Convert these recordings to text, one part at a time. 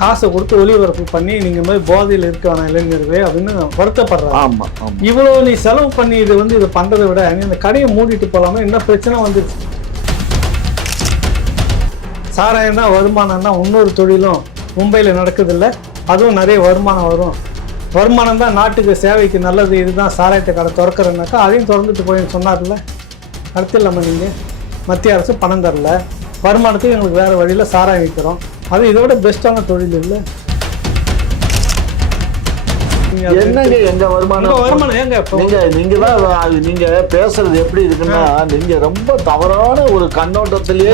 காசை கொடுத்து ஒளிபரப்பு பண்ணி நீங்க மாதிரி போதையில் இருக்கான இளைஞர்களே அப்படின்னு வருத்தப்படுறாங்க. ஆமா இவ்வளவு நீ செலவு பண்ணி இது பண்றதை விட நீ இந்த கடையை மூடிட்டு போலாமா? என்ன பிரச்சனை வந்துருச்சு? சாராயம் தான் வருமானம்னா இன்னொரு தொழிலும் மும்பையில் நடக்குதில்ல, அதுவும் நிறைய வருமானம் வரும். வருமானம் தான் நாட்டுக்கு சேவைக்கு நல்லது, இதுதான் சாராயத்தை கடை திறக்கிறனாக்கா அதையும் திறந்துட்டு போய் சொன்னார்ல. அடுத்து இல்லாமல் நீங்கள் மத்திய அரசு பணம் தரல, வருமானத்துக்கு எங்களுக்கு வேறு வழியில் சாராயம் விற்கிறோம், அது இதோட பெஸ்ட்டான தொழில் இல்லை. என்னங்க எங்க வருமானம் ஏங்க நீங்க தான் நீங்க பேசுறது எப்படி இருக்குன்னா, நீங்க ரொம்ப தவறான ஒரு கண்ணோட்டத்திலேயே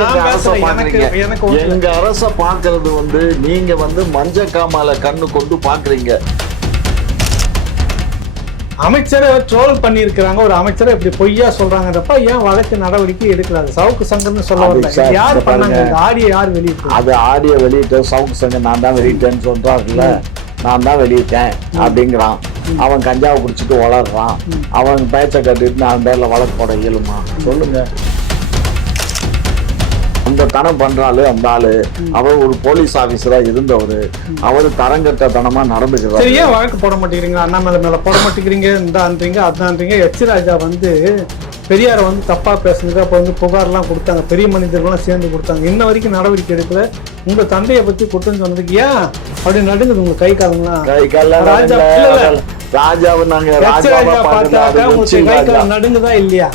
எங்க அரச பாக்குறது வந்து நீங்க வந்து மஞ்ச காமால கண்ணு கொண்டு பாக்குறீங்க. அமைச்சரை ட்ரோல் பண்ணியிருக்கிறாங்க, ஒரு அமைச்சரை இப்படி பொய்யா சொல்றாங்கன்றப்ப ஏன் வழக்கு நடவடிக்கை எடுக்கிறாங்க? சவுக்கு சங்கம்னு சொல்ல வரல, யார் பண்ணாங்க? ஆடியோ யார் வெளியிட்டு? அது ஆடியோ வெளியிட்டு சவுக்கு சங்கம் நான் தான் வெளியிட்டேன்னு சொல்றாருல்ல, நான் தான் வெளியிட்டேன் அப்படிங்கிறான். அவன் கஞ்சாவை குடிச்சிட்டு வளர்றான், அவன் பேச்சை கட்டிட்டு நான் பேர்ல வழக்கு போட இயலுமா சொல்லுங்க? அந்த தனம் பண்றாளு அந்த ஆளு, அவர் ஒரு போலீஸ் ஆபீசரா இருந்தவரு, அவரு தரங்கட்ட தனமா நடந்துக்கிறாரு. சரியா வழக்கு போட மாட்டேங்கிறீங்க, அண்ணாமலை மேல போட மாட்டேங்கிறீங்க, இந்தான்றீங்க அதான்றீங்க. எச் ராஜா வந்து பெரியாரை வந்து தப்பா பேசுனது, அப்போ வந்து புகார்லாம் கொடுத்தாங்க, பெரிய மனிதர்கள்லாம் சேர்ந்து கொடுத்தாங்க, இன்ன வரைக்கும் நடவடிக்கை எடுக்கல. உங்க தந்தையை பத்தி குற்றம் சொன்னதுக்கு ஏன் அப்படி நடுங்குது உங்க கை காலங்களாம்? கை கால ராஜாவை நாங்க பார்த்தாக்கா உங்களுக்கு கை காலம் நடுங்குதா இல்லையா?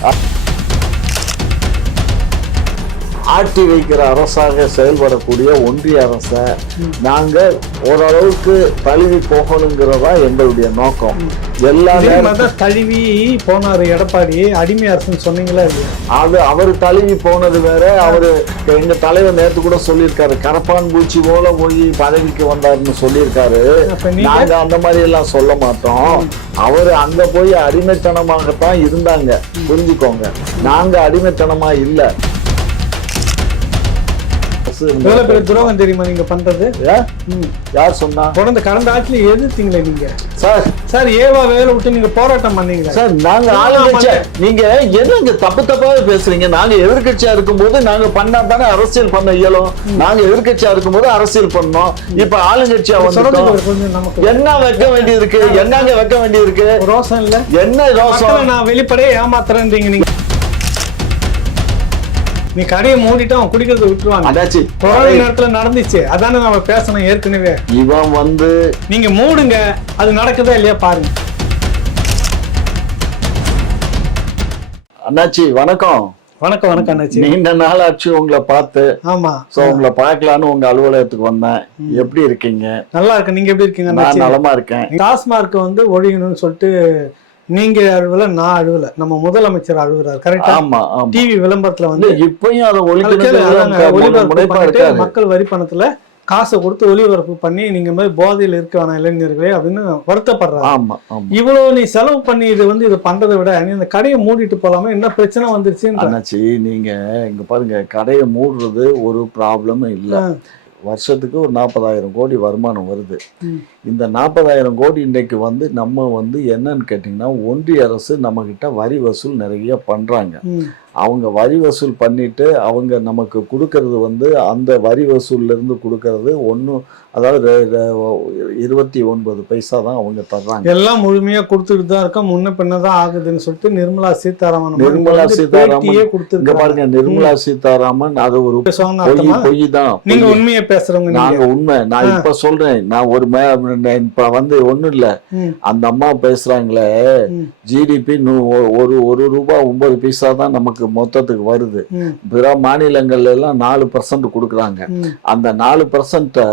ஆட்டி வைக்கிற அரசாக செயல்படக்கூடிய ஒன்றிய அரசை நாங்க ஓரளவுக்கு தழுவி போகணுங்கிறதா எங்களுடைய நோக்கம். எல்லாரும் தழுவி போனாரு எடப்பாடி, அடிமை அரசுன்னு சொன்னீங்களா இல்லையா? அது அவரு தழுவி போனது வேற. அவரு எங்க தலைவர் நேற்று கூட சொல்லியிருக்காரு, கரப்பான் பூச்சி போல போய் பதவிக்கு வந்தாருன்னு சொல்லியிருக்காரு. நாங்க அந்த மாதிரி எல்லாம் சொல்ல மாட்டோம். அவரு அங்க போய் அடிமைத்தனமாகத்தான் இருந்தாங்க, புரிஞ்சுக்கோங்க. நாங்க அடிமைத்தனமா இல்ல. எவ்வளவு பெரிய துரோகம் தெரியுமா நீங்க பண்றது? யார் சொன்னா? கடந்த ஆட்சியில எதிர்த்தீங்களே நீங்க. சார் ஏவா வேலை விட்டு நீங்க போராட்டம் பண்ணீங்களா? சார் நாங்க ஆளுங்கட்சியா, நீங்க என்னங்க தப்பு தப்பாவே பேசுறீங்க? நாங்க எதிர்கட்சியா இருக்கும் போது நாங்க பண்ணா தானே அரசியல் பண்ண இயலும். நாங்க எதிர்கட்சியா இருக்கும் போது அரசியல் பண்ணோம். இப்ப ஆளுங்கட்சியா வந்து என்ன வைக்க வேண்டியது இருக்கு? என்னங்க வைக்க வேண்டியது இருக்கு? ரோசம் இல்ல என்ன ரோசம்? நான் வெளிப்படையே ஏமாத்துறேன்றீங்க நீங்க. நீ கடையை மூடிட்டு அவன் குடிக்கிறத விட்டுருவாங்க. அதாச்சு கொரோனா நேரத்துல நடந்துச்சு, அதானே நம்ம பேசணும் ஏற்கனவே. இவன் வந்து நீங்க மூடுங்க, அது நடக்குதா இல்லையா பாருங்க. அண்ணாச்சி வணக்கம். வணக்கம் வணக்கம் அண்ணாச்சி. நீண்ட நாள் ஆச்சு உங்களை பார்த்து. ஆமா, சோ உங்களை பார்க்கலான்னு உங்க அலுவலகத்துக்கு வந்தேன். எப்படி இருக்கீங்க? நல்லா இருக்கேன், நீங்க எப்படி இருக்கீங்க? நான் நலமா இருக்கேன். டாஸ்மார்க் வந்து ஒழியணும்னு சொல்லிட்டு நீங்க அழுவல, நான் அழுவல, நம்ம முதலமைச்சர் அழுகுறாரு. கரெக்டா? ஆமா. டிவி விளம்பரத்துல வந்து இப்பயும் அதை ஒளிபரப்பு மக்கள் வரி பணத்துல காசை கொடுத்து ஒளிபரப்பு பண்ணி நீங்க மாதிரி போதையில் இருக்கான இளைஞர்களே அப்படின்னு வருத்தப்படுறாங்க. இவ்வளவு நீ செலவு பண்ணி இது பண்றதை விட நீ இந்த கடையை மூடிட்டு போலாமா? என்ன பிரச்சனை வந்துருச்சு? நீங்க இங்க பாருங்க, கடையை மூடுறது ஒரு ப்ராப்ளமும் இல்லை. வருஷத்துக்கு ஒரு 40,000 கோடி வருமானம் வருது. இந்த 40,000 கோடி இன்றைக்கு வந்து நம்ம வந்து என்னன்னு கேட்டிங்கன்னா, ஒன்றிய அரசு நம்ம கிட்ட வரி வசூல் நிறைய பண்றாங்க. அவங்க வரி வசூல் பண்ணிட்டு அவங்க நமக்கு கொடுக்கறது வந்து அந்த வரி வசூல்ல இருந்து கொடுக்கறது ஒன்றும், அதாவது 29 பைசா தான் அவங்க தர்றாங்க. எல்லாம் முழுமையா கொடுத்துட்டு தான் இருக்க, முன்ன பின்னதான் ஆகுதுன்னு சொல்லிட்டு நிர்மலா சீதாராமன் இங்க பாருங்க, நிர்மலா சீதாராமன் அது ஒரு பொய் தான். நீங்க உண்மையை பேசுறவங்க, நாங்க உண்மை. நான் இப்ப சொல்றேன், நான் ஒரு இப்ப வந்து ஒண்ணும் இல்ல, அந்த அம்மா பேசுறாங்களே ஜிடிபி ஒரு ரூபாய் 9 பைசா தான் நமக்கு மொத்தத்துக்கு வருது. பிற மாநிலங்கள்ல எல்லாம் 4% கொடுக்குறாங்க. அந்த 4%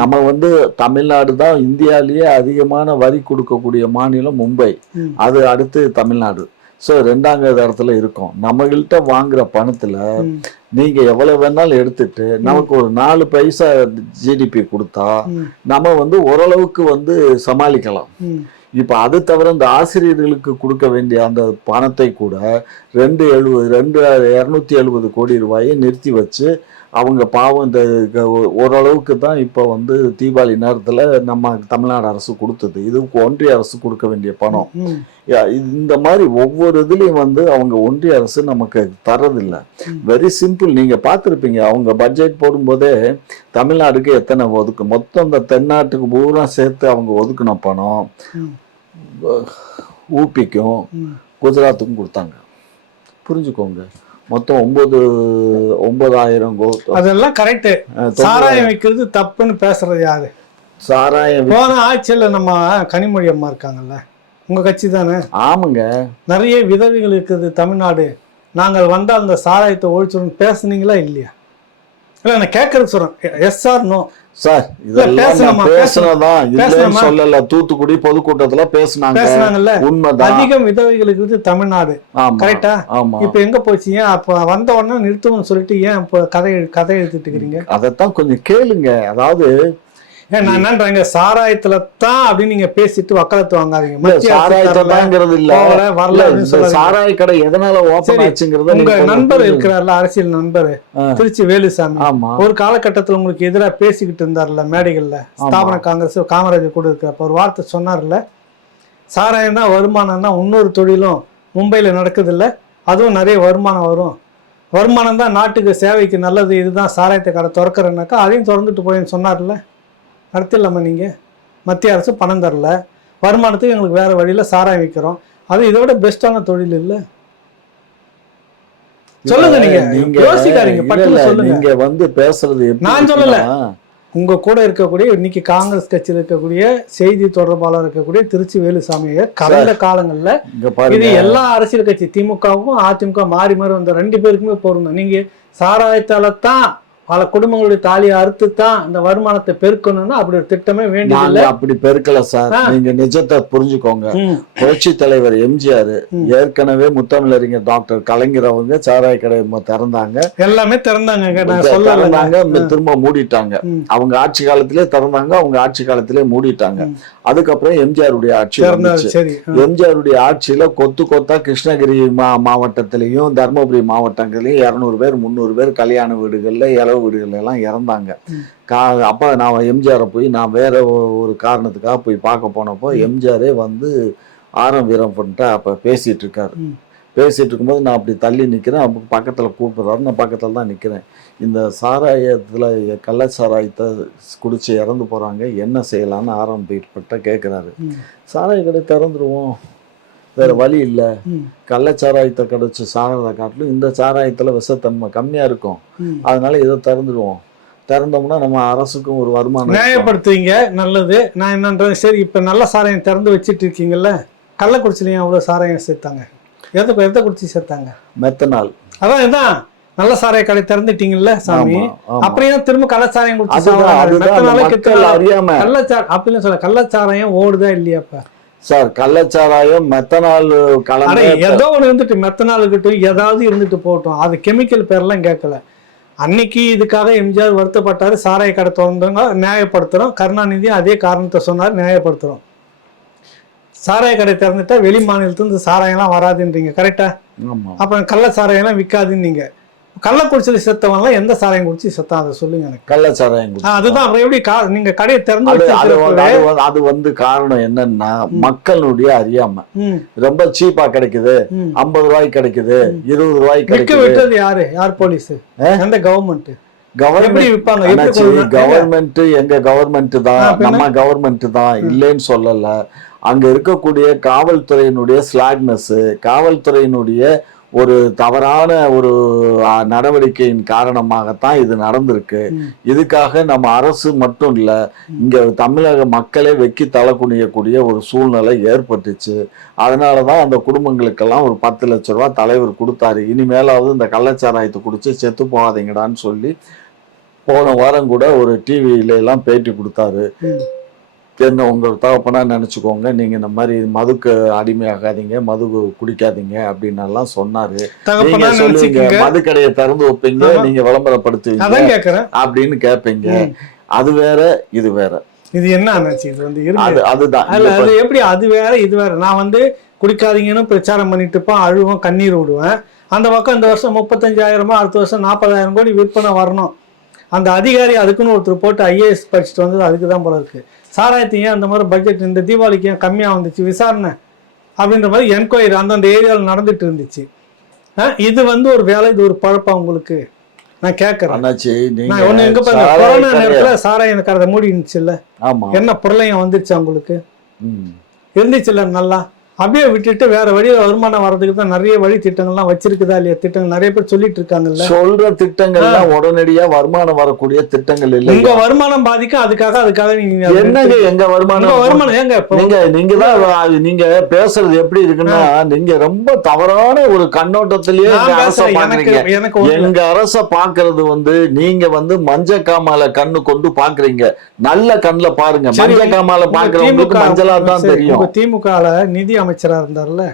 நம்ம வந்து தமிழ்நாடு தான் இந்தியாலேயே அதிகமான வரி கொடுக்கக்கூடிய மாநிலம் மும்பை, அது அடுத்து தமிழ்நாடு. ஸோ 2ஆம் இடத்துல இருக்கும். நம்மகிட்ட வாங்குற பணத்துல நீங்க எவ்வளவு வேணாலும் எடுத்துட்டு நமக்கு ஒரு 4 பைசா ஜிடிபி கொடுத்தா நம்ம வந்து ஓரளவுக்கு வந்து சமாளிக்கலாம். இப்ப அது தவிர இந்த ஆசிரியர்களுக்கு கொடுக்க வேண்டிய அந்த பணத்தை கூட 270 கோடி ரூபாயை நிறுத்தி வச்சு அவங்க பாவம் இந்த ஓரளவுக்கு தான் இப்போ வந்து தீபாவளி நேரத்துல நம்ம தமிழ்நாடு அரசு கொடுத்தது. இது ஒன்றிய அரசு கொடுக்க வேண்டிய பணம். இந்த மாதிரி ஒவ்வொரு இதுலயும் வந்து அவங்க ஒன்றிய அரசு நமக்கு தரதில்லை. Very simple. நீங்க பார்த்துருப்பீங்க அவங்க பட்ஜெட் போடும்போதே தமிழ்நாடுக்கு எத்தனை மொத்தம் இந்த தென்னாட்டுக்கு பூரா சேர்த்து அவங்க ஒதுக்கின பணம் ஊபிக்கும் குஜராத்துக்கும் கொடுத்தாங்க. புரிஞ்சுக்கோங்க, மொத்தம் 9,000 அதெல்லாம் கரெக்ட். சாராயம் வைக்கிறது தப்புன்னு பேசுறது யாரு? சாராயம் போன ஆட்சியில நம்ம கனிமொழி அம்மா இருக்காங்கல்ல, உங்க கட்சி தானே? ஆமாங்க. நிறைய விதவைகள் இருக்குது தமிழ்நாடு, நாங்கள் வந்தால் அந்த சாராயத்தை ஒழிச்சிடும் பேசுனீங்களா இல்லையா? இல்ல நான் கேட்கறது சொல்றேன், எஸ் ஆர் நோ சார்? இதெல்லாம் பேசுனதான் இல்லைன்னு சொல்லல. தூத்துக்குடி பொதுக்கூட்டத்துல பேசுனாங்கல்ல, உண்மைதான். அதிகம் விதவைகள் இருக்குது தமிழ்நாடு, கரெக்டா? இப்ப எங்க போச்சு? ஏன் அப்ப வந்த உடனே நிறுத்தணும்னு சொல்லிட்டு ஏன் இப்ப கதை எழுதிட்டு இருக்கிறீங்க? அதைத்தான் கொஞ்சம் கேளுங்க. அதாவது நான் என்னன்றாங்க, சாராயத்துல தான் அப்படின்னு நீங்க பேசிட்டு வக்காலத்து வாங்காதீங்க. சாராயத்துலங்கிறது இல்ல, சாராய கடை எதனால ஓபன் ஆச்சுங்கிறத உங்க நண்பர் இருக்கிறார்ல, அரசியல் நண்பர் திருச்சி வேலுசாமி, ஒரு காலகட்டத்துல உங்களுக்கு எதிராக பேசிக்கிட்டு இருந்தார்ல மேடைகள்ல, ஸ்தாபன காங்கிரஸ் காமராஜர் கூட இருக்கிறப்ப ஒரு வார்த்தை சொன்னார்ல, சாராயம் தான் வருமானம்னா இன்னொரு தொழிலும் மும்பையில நடக்குது இல்ல, அதுவும் நிறைய வருமானம் வரும், வருமானம் தான் நாட்டுக்கு சேவைக்கு நல்லது, இதுதான் சாராயத்தை கடை திறக்கிறேன்னாக்கா அதையும் திறந்துட்டு போயின்னு சொன்னார்ல. அடுத்து இல்லாமல் நீங்கள் மத்திய அரசு பணம் தரல, வருமானத்துக்கு எங்களுக்கு வேறு வழியில் சாராயம் விற்கிறோம், அது இதை விட பெஸ்ட்டான தொழில் இல்லை? சொல்லுங்க, நீங்க யோசிக்காதீங்க, பட்டுன்னு சொல்லுங்க. நீங்க வந்து பேசுறது நான் சொல்லல, உங்க கூட இருக்கக்கூடிய இன்னைக்கு காங்கிரஸ் கட்சியில் இருக்கக்கூடிய செய்தி தொடர்பாளர் இருக்கக்கூடிய திருச்சி வேலுசாமியை கடந்த காலங்கள்ல இது எல்லா அரசியல் கட்சி திமுகவும் அதிமுக மாறி மாறி வந்த 2 பேருக்குமே பொருந்தும். நீங்க சாராயத்தாலத்தான் பல குடும்பங்களுடைய தாலியை அறுத்து தான் இந்த வருமானத்தை பெருக்கணும்னா அப்படி ஒரு திட்டமே வேண்டியது. அப்படி பெருக்கல சார். நீங்க நிஜத்தை புரிஞ்சுக்கோங்க. புரட்சி தலைவர் எம்ஜிஆர் ஏற்கனவே முத்தமிழறிஞர் டாக்டர் கலைஞர் அவங்க சாராய கடை திறந்தாங்க, எல்லாமே திறந்தாங்க, திரும்ப மூடிட்டாங்க. அவங்க ஆட்சி காலத்திலே திறந்தாங்க, அவங்க ஆட்சி காலத்திலே மூடிட்டாங்க. அதுக்கப்புறம் எம்ஜிஆருடைய ஆட்சி வந்துச்சு. எம்ஜிஆருடைய ஆட்சியில கொத்து கொத்தா கிருஷ்ணகிரி மாவட்டத்திலையும் தர்மபுரி மாவட்டங்களையும் 200 பேர் 300 பேர் கல்யாண வீடுகள்ல இளவு வீடுகள் எல்லாம் இறந்தாங்க. அப்ப நான் எம்ஜிஆரை போய் நான் வேற ஒரு காரணத்துக்காக போய் பார்க்க போனப்போ எம்ஜிஆரே வந்து ஆரம் வீரம் பண்ணிட்டு அப்ப பேசிட்டு இருக்காரு. பேசிட்டு இருக்கும்போது நான் அப்படி தள்ளி நிக்கிறேன், அப்ப பக்கத்துல கூப்பிடுறாரு, நான் பக்கத்துல தான் நிக்கிறேன். இந்த சாராயத்துல கள்ள சாராயத்தை குடிச்சு இறந்து போறாங்க, என்ன செய்யலான்னு ஆரம்பிப்பட்ட கேட்கிறாரு. சாராய கடை திறந்துருவோம், வேற வழி இல்லை, கள்ளச்சாராயத்தை கிடைச்சி சாகிறத காட்டிலும் இந்த சாராயத்துல விஷத்தன்மை கம்மியா இருக்கும், அதனால இதை திறந்துடுவோம், திறந்தோம்னா நம்ம அரசுக்கும் ஒரு வருமானம். நியாயப்படுத்துவீங்க, நல்லது. நான் என்னன்றது சரி, இப்ப நல்ல சாராயம் திறந்து வச்சிட்டு இருக்கீங்கல்ல, கள்ளக்குறிச்சிலையும் அவ்வளவு சாராயம் சேர்த்தாங்க, எதை குடிச்சு சேர்த்தாங்க? மெத்தனால். அதான் இதான் நல்ல சாராய கடை திறந்துட்டீங்கல்ல சாமி, அப்படியே திரும்ப கள்ளச்சாராயம் குடிச்சு அப்படின்னு சொல்ல, கள்ளச்சாராயம் ஓடுதா இல்லையாப்ப சார்? கள்ளச்சாராயம் மெத்தனால் கலந்து ஏதோ ஒன்று இருந்துட்டு, மெத்தனால் இருக்கட்டும், ஏதாவது இருந்துட்டு போகட்டும், அது கெமிக்கல் பேர்லாம் கேட்கல. அன்னைக்கு இதுக்காக எம்ஜிஆர் வருத்தப்பட்டாரு, சாராய கடை திறந்தவங்க நியாயப்படுத்துறோம், கருணாநிதி அதே காரணத்தை சொன்னார், நியாயப்படுத்துறோம். சாராய கடை திறந்துட்டா வெளி மாநிலத்திலிருந்து சாராயம்லாம் வராதுன்றீங்க, கரெக்டா? அப்புறம் கள்ள சாராயம்லாம் விற்காதுன்னீங்க. கள்ளக்குறிச்சியில செத்தவன்லாம் எந்த சாராயம் குடிச்சு செத்தான், அதை சொல்லுங்க எனக்கு. கள்ளச்சாராயம். அதுதான் எப்படி நீங்க கடையை திறந்து அது வந்து காரணம் என்னன்னா மக்களுடைய அறியாம. ரொம்ப சீப்பா கிடைக்குது, 50 ரூபாய்க்கு கிடைக்குது, 20 ரூபாய்க்கு கிடைக்குது. விட்டது யாரு? யார்? போலீஸ்? எந்த கவர்மெண்ட்? கவர்மெண்ட் எங்க கவர்மெண்ட் தான், நம்ம கவர்மெண்ட் தான், இல்லைன்னு சொல்லல. அங்க இருக்கக்கூடிய காவல்துறையினுடைய ஸ்லாக்னஸ், காவல்துறையினுடைய ஒரு தவறான ஒரு நடவடிக்கையின் காரணமாகத்தான் இது நடந்திருக்கு. இதுக்காக நம்ம அரசு மட்டும் இல்ல, இங்க தமிழக மக்களே வெக்கி தலை குனியக்கூடிய ஒரு சூழ்நிலை ஏற்பட்டுச்சு. அதனாலதான் அந்த குடும்பங்களுக்கெல்லாம் ஒரு 10 லட்சம் ரூபாய் தலைவர் கொடுத்தாரு. இனிமேலாவது இந்த கள்ளச்சாராயத்தை குடிச்சு செத்து போகாதீங்கடான்னு சொல்லி போன வாரம் கூட ஒரு டிவியில எல்லாம் பேட்டி கொடுத்தாரு. என்ன உங்க தகப்பனா நினைச்சுக்கோங்க, நீங்க இந்த மாதிரி மதுக்கு அடிமையாகாதீங்க, மது குடிக்காதீங்க அப்படின்னு எல்லாம் சொன்னாரு. நீங்க சொல்லுவீங்க மது கடையை திறந்து வைப்பீங்க, நீங்க விளம்பரப்படுத்துவீங்க அப்படின்னு கேட்பீங்க. அது வேற இது வேற. இது என்ன ஆச்சு இது வந்து அதுதான் அது எப்படி அது வேற இது வேற. நான் வந்து குடிக்காதீங்கன்னு பிரச்சாரம் பண்ணிட்டு இருப்பேன், அழுவேன், கண்ணீர் விடுவேன். அந்த பக்கம் இந்த வருஷம் 35,000 அடுத்த வருஷம் 40,000 கோடி விற்பனை வரணும். அந்த அதிகாரி அதுக்குன்னு ஒருத்தர் போட்டு ஐஏஎஸ் படிச்சுட்டு வந்தது அதுக்கு தான் போல இருக்கு. சாராயத்தையும் அந்த மாதிரி பட்ஜெட் இந்த தீபாவளிக்கு ஏன் கம்மியாக வந்துச்சு விசாரணை அப்படின்ற மாதிரி என்கொயரி அந்தந்த ஏரியாவில் நடந்துட்டு இருந்துச்சு. இது வந்து ஒரு வேலை, இது ஒரு பழப்பா உங்களுக்கு? நான் கேட்கறேன். நான் ஒண்ணு எங்க பாருங்க, கொரோனா நேரத்துல சாராயம் கறதை மூடி இருந்துச்சு இல்ல, என்ன பொருளையும் வந்துருச்சு உங்களுக்கு இருந்துச்சு இல்ல, நல்லா அப்படியே விட்டுட்டு வேற வழியில வருமானம் வர்றதுக்கு தான் நிறைய வழி திட்டங்கள்லாம் வச்சிருக்குதா இல்லையா? திட்டங்கள் நிறைய பேர் சொல்லிட்டு இருக்காங்கல்ல. சொல்ற திட்டங்கள்லாம் உடனடியா வருமானம் வரக்கூடிய திட்டங்கள் இல்லை. உங்க வருமானம் பாதிக்கும், அதுக்காக நீங்க என்னங்க எங்க வருமானம் ஏங்க நீங்க தான் நீங்க பேசுறது எப்படி இருக்குன்னா, நீங்க ரொம்ப தவறான ஒரு கண்ணோட்டத்திலேயே எங்க அரச பாக்குறது வந்து நீங்க வந்து மஞ்ச காமால கண்ணு கொண்டு பாக்குறீங்க. நல்ல கண்ணுல பாருங்க, மஞ்ச காமால பாக்குறவங்களுக்கு மஞ்சளா தான் தெரியும். திமுக நிதி அமைச்சரா இருந்தார்ல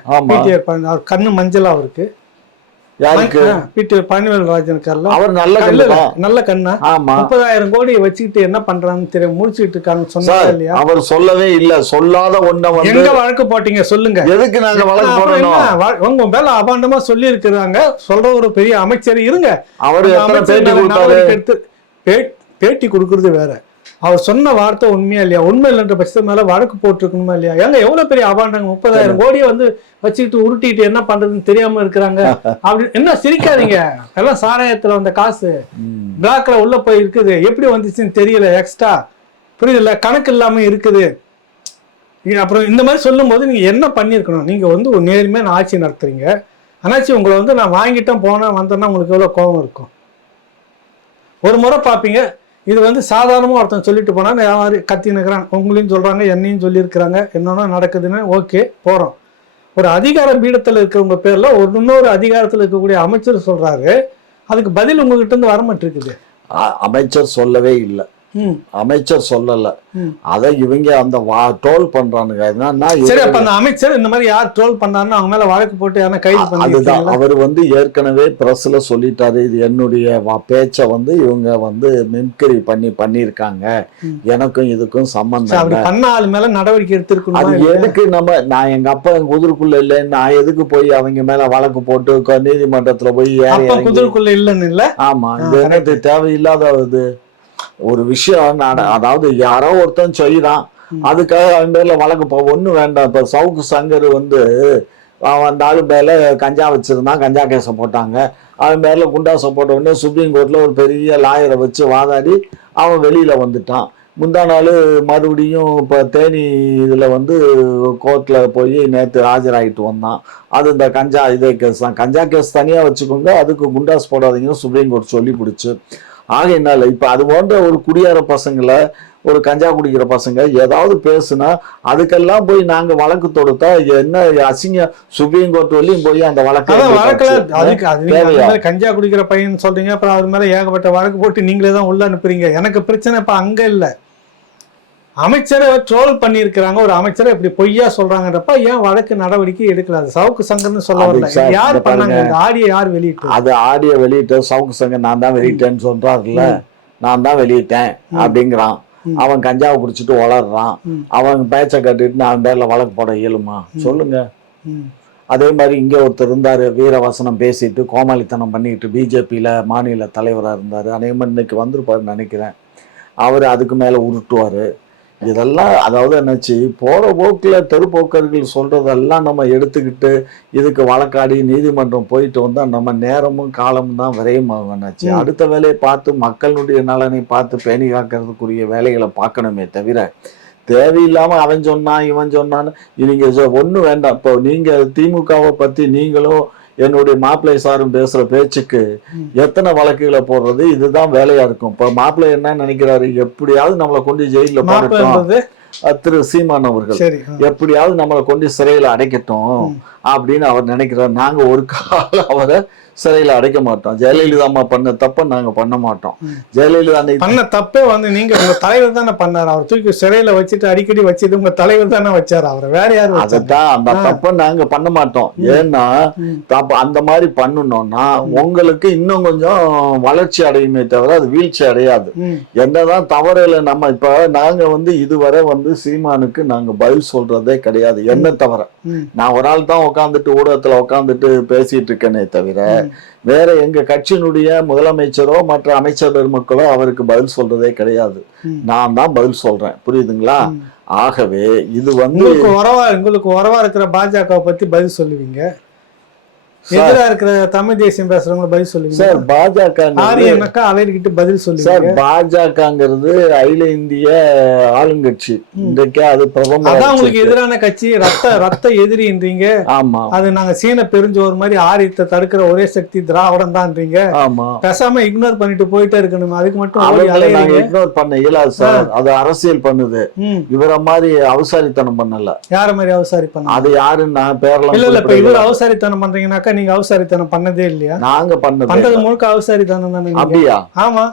கண்ணு மஞ்சளா அவருக்கு, அவர் நல்ல கண்ணா 30,000 கோடி வச்சுக்கிட்டு என்ன பண்றாங்கன்னு தெரியும் முடிச்சுட்டு இருக்காங்க. சொன்னாங்க இல்லையா? அவர் சொல்லவே இல்ல. சொல்லாத ஒண்ண வந்து எங்க வழக்கு போட்டீங்க சொல்லுங்க. எதுக்கு நாங்க வழக்கு போடணும்? உங்க மேல அபாண்டமா சொல்லி இருக்கிறாங்க சொல்ற ஒரு பெரிய அமைச்சர் இருங்க. அவரு பேட்டி கொடுக்கறது வேற, அவர் சொன்ன வார்த்தை உண்மையா இல்லையா? உண்மை இல்லைன்ற பட்சத்து மேல வழக்கு போட்டிருக்கணுமா இல்லையா? ஏங்க எவ்வளவு பெரிய அபாண்டங்க, 30,000 கோடியை வந்து வச்சுக்கிட்டு உருட்டிட்டு என்ன பண்றதுன்னு தெரியாம இருக்கிறாங்க. அப்படி என்ன சிரிக்காதீங்க, எல்லாம் சாராயத்துல வந்த காசு பிளாக்ல உள்ள போய் இருக்குது, எப்படி வந்துச்சுன்னு தெரியல, எக்ஸ்ட்ரா புரியுதுல்ல, கணக்கு இல்லாம இருக்குது. அப்புறம் இந்த மாதிரி சொல்லும் போது நீங்க என்ன பண்ணிருக்கணும்? நீங்க வந்து ஒரு நேர்மையான ஆட்சி நடத்துறீங்க, ஆனாச்சு உங்களை வந்து நான் வாங்கிட்டேன் போனேன் வந்தேன்னா உங்களுக்கு எவ்வளவு கோபம் இருக்கும்? ஒரு முறை பாப்பீங்க, இது வந்து சாதாரணமாக ஒருத்தன் சொல்லிட்டு போனால் யாரும் கத்தி நிற்கிறான், உங்களையும் சொல்கிறாங்க என்னையும் சொல்லியிருக்கிறாங்க, என்னென்னா நடக்குதுன்னு ஓகே போகிறோம். ஒரு அதிகார பீடத்தில் இருக்கிறவங்க பேரில் ஒரு இன்னொரு அதிகாரத்தில் இருக்கக்கூடிய அமைச்சர் சொல்கிறாரு, அதுக்கு பதில் உங்ககிட்ட இருந்து வரமாட்டிருக்குது. அமைச்சர் சொல்லவே இல்லை, அமைச்சர் சொல்லல, அத இவங்க அந்த ட்ரோல் பண்றானுங்க. சரி, அப்ப அந்த அமைச்சர் இந்த மாதிரி யார் ட்ரோல் பண்ணாருன்னு அவங்க மேல வழக்கு போட்டு யாரும் கைது பண்ணி? அதுதான் அவர் வந்து ஏற்கனவே பிரஸ்ல சொல்லிட்டாரு, இது என்னுடைய பேச்ச வந்து இவங்க வந்து மிம்கிரி பண்ணிருக்காங்க, எனக்கும் இதுக்கும் சம்பந்தம் அப்படி பண்ண ஆளு மேல நடவடிக்கை எடுத்திருக்கணும். அது எதுக்கு நான் எங்க அப்பா எங்க குதிரைக்குள்ள இல்ல, நான் எதுக்கு போய் அவங்க மேல வழக்கு போட்டு நீதிமன்றத்துல போய் குதிரைக்குள்ள இல்லன்னு இல்ல? ஆமா, இது எனக்கு தேவையில்லாத ஒரு விஷயம். அதாவது யாரோ ஒருத்தன் செய்யறான், அதுக்காக அவன் பேர்ல வழக்கு ஒண்ணு வேண்டாம். இப்ப சவுக்கு சங்கர் வந்து அந்த ஆளு மேல கஞ்சா வச்சிருந்தான், கஞ்சா கேஸ போட்டாங்க, அவன் பேர்ல குண்டாசை போட்ட உடனே சுப்ரீம் கோர்ட்ல ஒரு பெரிய லாயரை வச்சு வாதாடி அவன் வெளியில வந்துட்டான். முந்தா நாள் மறுபடியும் இப்போ தேனி இதில் வந்து கோர்ட்டில் போய் நேற்று ஆஜராகிட்டு வந்தான். அது இந்த கஞ்சா இதே கேஸ் தான். கஞ்சா கேஸ் தனியாக வச்சுக்கோங்க, அதுக்கு குண்டாஸ் போடாதீங்கன்னு சுப்ரீம் கோர்ட் சொல்லி பிடிச்சி. ஆகையினால இப்போ அது போன்ற ஒரு குடியார பசங்களை, ஒரு கஞ்சா குடிக்கிற பசங்க ஏதாவது பேசுனா அதுக்கெல்லாம் போய் நாங்க வழக்கு தொடுத்தா என்ன அசிங்க? சுப்ரீம் கோர்ட் வரையும் போய் அந்த வழக்கு கஞ்சா குடிக்கிற பையன் சொல்றீங்க, அப்புறம் அவர் மேல ஏகப்பட்ட வழக்கு போட்டு நீங்களே தான் உள்ள அனுப்புறீங்க. எனக்கு பிரச்சனை இப்ப அங்க இல்ல, அமைச்சரை ட்ரோல் பண்ணிருக்கிறாங்க, ஒரு அமைச்சரை இப்படி பொய்யா சொல்றாங்கன்றப்ப ஏன் வழக்கு நடவடிக்கை எடுக்கல? அது சவுக்கு சங்கர்னு சொல்ல வரல, யார் பண்ணாங்க? இந்த ஆடியோ யார் வெளியிட்டு? அது ஆடியோ வெளியிட்டு சவுக்கு சங்கர் நான் தான் வெளியிட்டேன்னு சொல்றாருல்ல, நான் தான் வெளியிட்டேன் அப்படிங்கிறான். அவன் கஞ்சாவை குடிச்சிட்டு வளர்றான், அவன் பேச்ச கட்டிட்டு அவன் பேர்ல வழக்கு போட இயலுமா சொல்லுங்க? அதே மாதிரி இங்க ஒருத்தர் இருந்தாரு, வீரவசனம் பேசிட்டு கோமாளித்தனம் பண்ணிட்டு பிஜேபியில மாநில தலைவரா இருந்தாரு, அதே மாதிரி இன்னைக்கு வந்திருப்பாருன்னு நினைக்கிறேன். அவரு அதுக்கு மேல உருட்டுவாரு. இதெல்லாம் அதாவது என்னாச்சு, போற போக்குல தெருப்போக்கர்கள் சொல்றதெல்லாம் நம்ம எடுத்துக்கிட்டு இதுக்கு வழக்காடி நீதிமன்றம் போயிட்டு வந்தா நம்ம நேரமும் காலமும் தான் விரயமாகும். என்னாச்சு, அடுத்த வேலையை பார்த்து மக்களுடைய நலனை பார்த்து பேணி காக்கிறதுக்குரிய வேலைகளை பார்க்கணுமே தவிர தேவையில்லாம அவன் சொன்னான் இவன் சொன்னான்னு நீங்க ஒண்ணு வேண்டாம். இப்போ நீங்க திமுகவை பத்தி நீங்களும் என்னுடைய மாப்பிள்ளை சாரும் பேசுற பேச்சுக்கு எத்தனை வழக்குகளை போடுறது, இதுதான் வேலையா இருக்கும். இப்ப மாப்பிள்ளை என்ன நினைக்கிறாரு, எப்படியாவது நம்மளை கொண்டு ஜெயில போடட்டும், திரு சீமான் அவர்கள் எப்படியாவது நம்மளை கொண்டு சிறையில அடைக்கட்டும் அப்படின்னு அவர் நினைக்கிறார். நாங்க ஒரு காலம் அவரை சிறையில அடைக்க மாட்டோம். ஜெயலலிதா அம்மா பண்ண தப்ப நாங்க பண்ண மாட்டோம். ஜெயலலிதா பண்ண தப்பே வந்து நீங்க உங்க தலைவர் தானே பண்ணாரு. அவர் தூக்கி சிறையில வச்சுட்டு அடிக்கடி வச்சது உங்க தலைவர் தானே வச்சாரு. அவரை வேற யாரும் அதான் அந்த தப்ப நாங்க பண்ண மாட்டோம். ஏன்னா அந்த மாதிரி பண்ணணும்னா உங்களுக்கு இன்னும் கொஞ்சம் வளர்ச்சி அடையுமே தவிர அது வீழ்ச்சி அடையாது. என்னதான் தவறுல நம்ம இப்ப நாங்க வந்து இதுவரை வந்து சீமானுக்கு நாங்க பதில் சொல்றதே கிடையாது. என்ன தவிர நான் ஒரு ஆள் தான் உட்காந்துட்டு ஊடகத்துல உட்காந்துட்டு பேசிட்டு இருக்கேனே தவிர வேற எங்க கட்சியினுடைய முதலமைச்சரோ மற்ற அமைச்சர் பெருமக்களோ அவருக்கு பதில் சொல்றதே கிடையாது. நான் தான் பதில் சொல்றேன். புரியுதுங்களா? ஆகவே இது வந்து உங்களுக்கு உறவா இருக்கிற பாஜக பத்தி பதில் சொல்லுவீங்க, எதிரா இருக்கிற தமிழ் தேசியம் பேசுறவங்க பதில் சொல்லுவீங்க. சார் பாஜக அலைகிட்டு பதில் சொல்லுங்க சார். பாஜகங்கிறது அகில இந்திய ஆளுங்கட்சி. இன்றைக்கு அது பிரபலம். அதான் உங்களுக்கு எதிரான கட்சி, ரத்த எதிரின்றீங்க. ஆமா, அது நாங்க சீன பெருஞ்சோர் மாதிரி ஆரியத்தை தடுக்கிற ஒரே சக்தி திராவிடம் தான்றீங்க. ஆமா, பேசாம இக்னோர் பண்ணிட்டு போயிட்டே இருக்கணும். அதுக்கு மட்டும் இக்னோர் பண்ண இயலாது சார். அது அரசியல் பண்ணுது. இவர மாதிரி அவசாரித்தனம் பண்ணல. யார மாதிரி அவசாரி பண்ண? அது யாருன்னு நான் பேரலாம் இல்ல. இப்ப இவர் அவசாரித்தனம் பண்றீங்கன்னாக்கா நீங்க அவசாரித்தனம் பண்ணதே இல்லையா? நாங்க பண்றது முழுக்க அவசாரித்தனம் தானே. அப்படியா? ஆமா.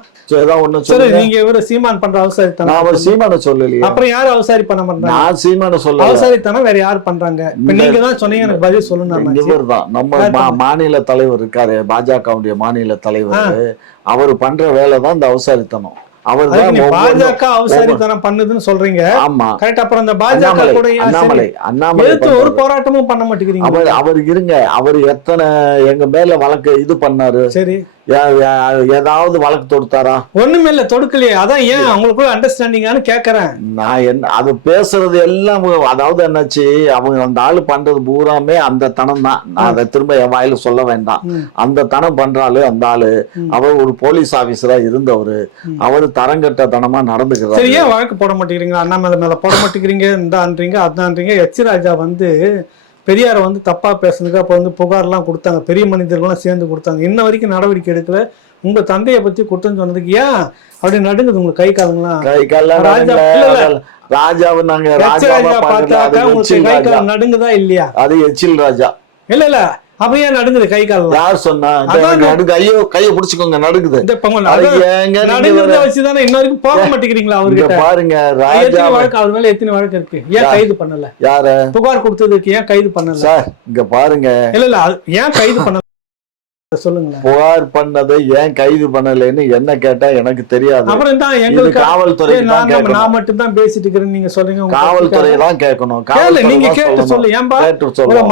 நீங்க இவரு சீமான் பண்ற அவசாரித்தனம். நான் சீமான சொல்லலையே. அப்புறம் யாரு அவசாரி பண்ண பண்றாங்க? நான் சீமான சொல்ல. அவசாரித்தனம் வேற யாரு பண்றாங்க? நீங்க தான் சொன்னீங்க, எனக்கு பதில் சொல்லணும். இவர் தான் நம்ம மாநில தலைவர் இருக்காரு, பாஜகவுடைய மாநில தலைவர். அவரு பண்ற வேலை தான் இந்த அவசாரித்தனம். பாஜக அவசாரித்தனம் பண்ணுதுன்னு சொல்றீங்க. ஆமா, கரெக்ட். அப்புறம் இந்த பாஜக கூட அண்ணாமலை ஒரு போராட்டமும் பண்ண மாட்டேங்கிறீங்க. அவர் இருங்க, அவர் எத்தனை எங்க மேல வழக்கு இது பண்ணாரு. சரி, ஏதாவது வழக்கு தொடுத்தாரா? ஒண்ணுமே இல்ல, தொடுக்கலையே. அதான் ஏன் அவங்களுக்குள்ள அண்டர்ஸ்டாண்டிங்கானு கேக்குறேன். நான் என்ன அது பேசுறது எல்லாம், அதாவது என்னாச்சு, அவங்க அந்த ஆளு பண்றது பூராமே அந்த தனம் தான். நான் அதை திரும்ப என் வாயில சொல்ல வேண்டாம். அந்த தனம் பண்றாளு அந்த ஆளு. அவர் ஒரு போலீஸ் ஆபீசரா இருந்தவரு. அவரு தரங்கட்ட தனமா நடந்துக்கிறாரு. சரி, ஏன் வழக்கு போட மாட்டேங்கிறீங்க? அண்ணாமலை மேல போட மாட்டேங்கிறீங்க, இந்தான்றீங்க அதான்றீங்க. எச் ராஜா வந்து பெரியாரை வந்து தப்பா பேசுனதுக்கு அப்போ வந்து புகார்லாம் கொடுத்தாங்க, பெரிய மனிதர்கள்லாம் சேர்ந்து கொடுத்தாங்க. இன்ன வரைக்கும் நடவடிக்கை எடுக்கல. உங்க தந்தையை பத்தி குற்றம் சொன்னதுக்கு ஏன் அப்படி நடுங்குது உங்களுக்கு கை காலங்களாம்? ராஜாவை நாங்க கை காலம் நடுங்குதா இல்லையா? அது எச்சில் ராஜா. இல்ல அப்ப ஏன் நடுங்குது கை காலம்? யார் சொன்னா? ஐயோ கைய புடிச்சுக்கோங்க, நடுங்குது. நடுங்குறத வச்சுதானே இன்ன வரைக்கும் போக மாட்டேங்கிறீங்களா? அவர்கிட்ட பாருங்க, வழக்கு அவர் மேல எத்தனை வழக்கு இருக்கு, ஏன் கைது பண்ணல? யார புகார் கொடுத்ததுக்கு ஏன் கைது பண்ணல? சார் இங்க பாருங்க. இல்ல ஏன் கைது பண்ணல சொல்லுங்க. புகார் பண்ணதை ஏன் கைது பண்ணலன்னு என்ன கேட்டா எனக்கு தெரியாது. அப்புறம் தான் எங்களுக்கு காவல்துறை நான் மட்டும் தான் பேசிட்டு இருக்கிறேன். நீங்க சொல்லுங்க, காவல்துறை தான் கேட்கணும். நீங்க கேட்டு சொல்லு. ஏன்பா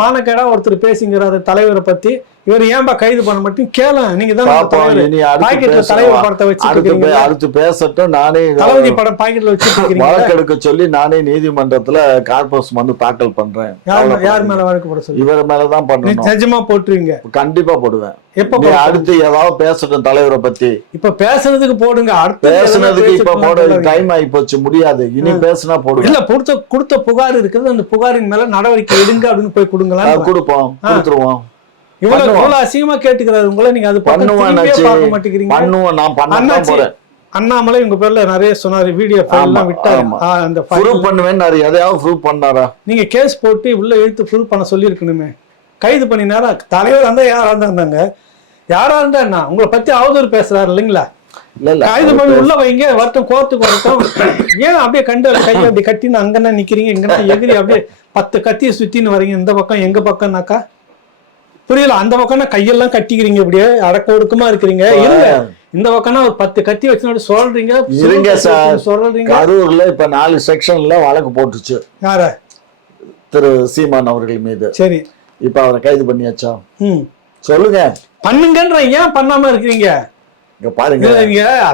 மானக்கேடா ஒருத்தர் பேசுங்கிறாரு தலைவரை பத்தி, இவர் ஏன்பா கைது பண்ண மாட்டேன் கேள. நீங்க தான் தலைவர் படத்தை வச்சு அடுத்து பேசட்டும். நானே தளபதி படம் பாக்கெட்ல வச்சு வழக்கெடுக்க சொல்லி நானே நீதிமன்றத்துல கார்பஸ் வந்து தாக்கல் பண்றேன். யார் மேல வழக்கு போட சொல்லி? இவர் மேலதான் பண்ணணும். நிஜமா போட்டுருவீங்க? கண்டிப்பா போடுவேன். எப்ப அடுத்து ஏதாவது பேசட்டும் தலைவரை பத்தி. இப்ப பேசுறதுக்கு போடுங்க. பேசுனதுக்கு இப்ப போட டைம் ஆகி போச்சு, முடியாது. இனி பேசினா போடுங்க. இல்ல கொடுத்த புகார் இருக்குது, அந்த புகாரின் மேல நடவடிக்கை எடுங்க அப்படின்னு போய் கொடுங்களா? கொடுப்போம், கொடுத்துருவோம். இவ்வளவு அசிங்கமா கேட்டுக்கிறாரு உங்களை. நீங்க அது பார்க்க மாட்டேங்கிறீங்க. அண்ணாமலை உங்க பேர்ல நிறைய சொன்னாரு, வீடியோ ஃபைல் எல்லாம் விட்டாரு. அந்த ப்ரூவ் பண்ணுவேன்னாரு, எதையாவது ப்ரூவ் பண்ணாரா? நீங்க கேஸ் போட்டு உள்ள இழுத்து ப்ரூவ் பண்ண சொல்லி இருக்கணுமே. கைது பண்ணினாரா? தலைவர் இருந்தா யாரா இருந்தாங்க, யாரா இருந்தா என்ன? உங்களை பத்தி அவதூறு பேசுறாரு இல்லைங்களா? கைது பண்ணி உள்ள வைங்க, வரட்டும், கோர்ட்டுக்கு வரட்டும். ஏன் அப்படியே கண்டு கையை அப்படி கட்டின்னு அங்கன்னா நிக்கிறீங்க, இங்கன்னா எகிரி அப்படியே 10 கத்தியை சுத்தின்னு வரீங்க. இந்த பக்கம் எங்க பக்கம்னாக்கா புரியல. அந்த பக்கம்னா கையெல்லாம் கட்டிக்கிறீங்க, இப்படியே அடக்க ஒடுக்கமா இருக்கிறீங்க. இருங்க, இந்த பக்கம்னா ஒரு 10 கத்தி வச்சு சொல்றீங்க. இருங்க சார், சொல்றீங்க. கரூர்ல இப்ப 4 செக்ஷன்ல வழக்கு போட்டுச்சு. யார? திரு சீமான் அவர்கள் மீது. சரி, இப்ப அவரை கைது பண்ணியாச்சா? சொல்லுங்க. பண்ணுங்கன்ற. ஏன் பண்ணாம இருக்கிறீங்க? பாருங்க,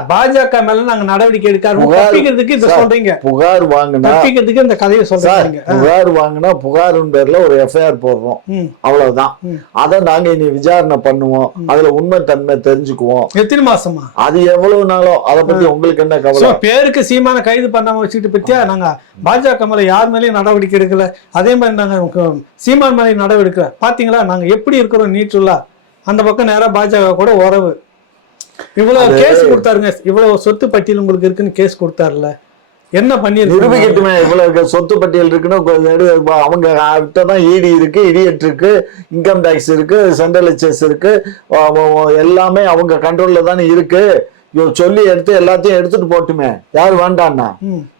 பாஜக மேல நாங்க நடவடிக்கை எடுக்கிறதுக்கு சொல்றீங்க. புகார் வாங்கினா இந்த கதையை சொல்றீங்க. புகார் வாங்கினா புகாரின் பேர்ல ஒரு எஃப்ஐஆர் போடுறோம், அவ்வளவுதான். அத நாங்க இனி விசாரணை பண்ணுவோம், அதுல உண்மை தன்மை தெரிஞ்சுக்குவோம். எத்தனை மாசமா? அது எவ்வளவு நாளும். அதை பத்தி உங்களுக்கு என்ன கவலை? பேருக்கு சீமான கைது பண்ணாம வச்சுட்டு பத்தியா நாங்க பாஜக மேல யார் மேலயும் நடவடிக்கை எடுக்கல. அதே மாதிரி நாங்க சீமான் மேலே நடவடிக்கை எடுக்கல. பாத்தீங்களா நாங்க எப்படி இருக்கிறோம்? நீட்டுலா அந்த பக்கம் நேரா பாஜக கூட உறவு. இவ்வளவு கேஸ் கொடுத்தாருங்க, இவ்வளவு சொத்து பட்டியல் உங்களுக்கு இருக்குன்னு கேஸ் கொடுத்தாருல. என்ன பண்ணிருக்கு நிரூபிக்கட்டுமே. இவ்வளவு சொத்து பட்டியல் இருக்குன்னு அவங்க தான் இடி இருக்கு, இடியட் இருக்கு, இன்கம் டாக்ஸ் இருக்கு, சென்ட்ரல் எக்சைஸ் இருக்கு, எல்லாமே அவங்க கண்ட்ரோல்ல தானே இருக்கு. சொல்லி எடுத்து எல்லாத்தையும் எடுத்துட்டு போட்டுமே, யாரு வேண்டான்னா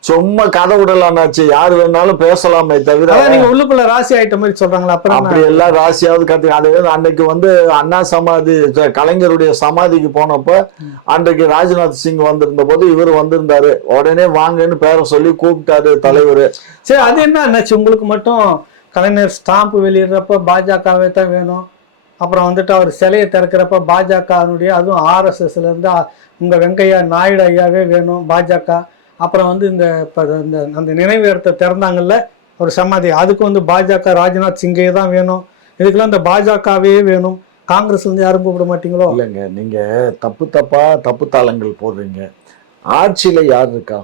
சும்மா கதை விடலாம்னாச்சு, யாரு வேணாலும் பேசலாமே தவிர நீங்க உள்ளுக்குள்ள ராசி ஆயிட்ட மாதிரி சொல்றாங்களா? அப்புறம் அப்படி எல்லாம் ராசியாவது கத்து. அது அன்னைக்கு அண்ணா சமாதி, கலைஞருடைய சமாதிக்கு போனப்ப அன்றைக்கு ராஜ்நாத் சிங் வந்திருந்த போது இவர் வந்திருந்தாரு. உடனே வாங்கன்னு பேரை சொல்லி கூப்பிட்டாரு தலைவர். சரி, அது என்ன ஆச்சு உங்களுக்கு மட்டும்? கலைஞர் ஸ்டாம்ப் வெளியிடுறப்ப பாஜகவே தான் வேணும், அப்புறம் அவர் சிலையை திறக்கிறப்ப பாஜகனுடைய, அதுவும் ஆர்எஸ்எஸ்ல இருந்து உங்க வெங்கையா நாயுடு ஐயாவே வேணும் பாஜக. அப்புறம் இந்த அந்த நினைவு இடத்தை திறந்தாங்கல்ல ஒரு சமாதி, அதுக்கு பாஜக ராஜ்நாத் சிங்கே தான் வேணும். இதுக்கெல்லாம் இந்த பாஜகவே வேணும். காங்கிரஸ்ல இருந்து யாரும் கூப்பிட மாட்டீங்களோ? இல்லைங்க, நீங்க தப்பு தாளங்கள் போடுறீங்க. ஆட்சியில யார் இருக்கா?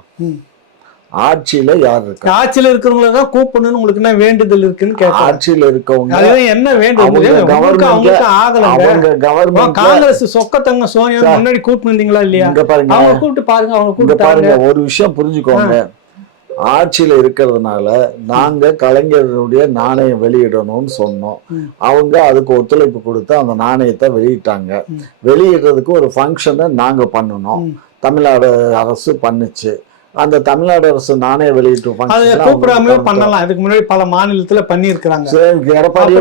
ஆட்சியில யார் இருக்கா? ஆட்சியில இருக்கிறவங்கள தான் கூப்பிடணும்னு உங்களுக்கு என்ன வேண்டுதல் இருக்குன்னு கேட்டா, ஆட்சியில இருக்கவங்க என்ன வேண்டுதல் ஆகல? காங்கிரஸ் சொக்கத்தங்க சோனியா முன்னாடி கூப்பிட்டு இருந்தீங்களா இல்லையா? அவங்க கூப்பிட்டு பாருங்க, அவங்க கூப்பிட்டு பாருங்க. ஒரு விஷயம் புரிஞ்சுக்கோங்க, ஆட்சியில இருக்கிறதுனால நாங்க கலைஞருடைய நாணயம் வெளியிடணும்னு சொன்னோம். அவங்க அதுக்கு ஒத்துழைப்பு கொடுத்து அந்த நாணயத்தை வெளியிட்டாங்க. வெளியிடுறதுக்கு ஒரு ஃபங்க்ஷனை நாங்க பண்ணணும், தமிழ்நாடு அரசு பண்ணுச்சு. அந்த தமிழ்நாடு அரசு நாணய வெளியிட்டு கூப்பிடாம பண்ணலாம். இதுக்கு முன்னாடி பல மாநிலத்துல பண்ணி இருக்காங்க. எடப்பாடியே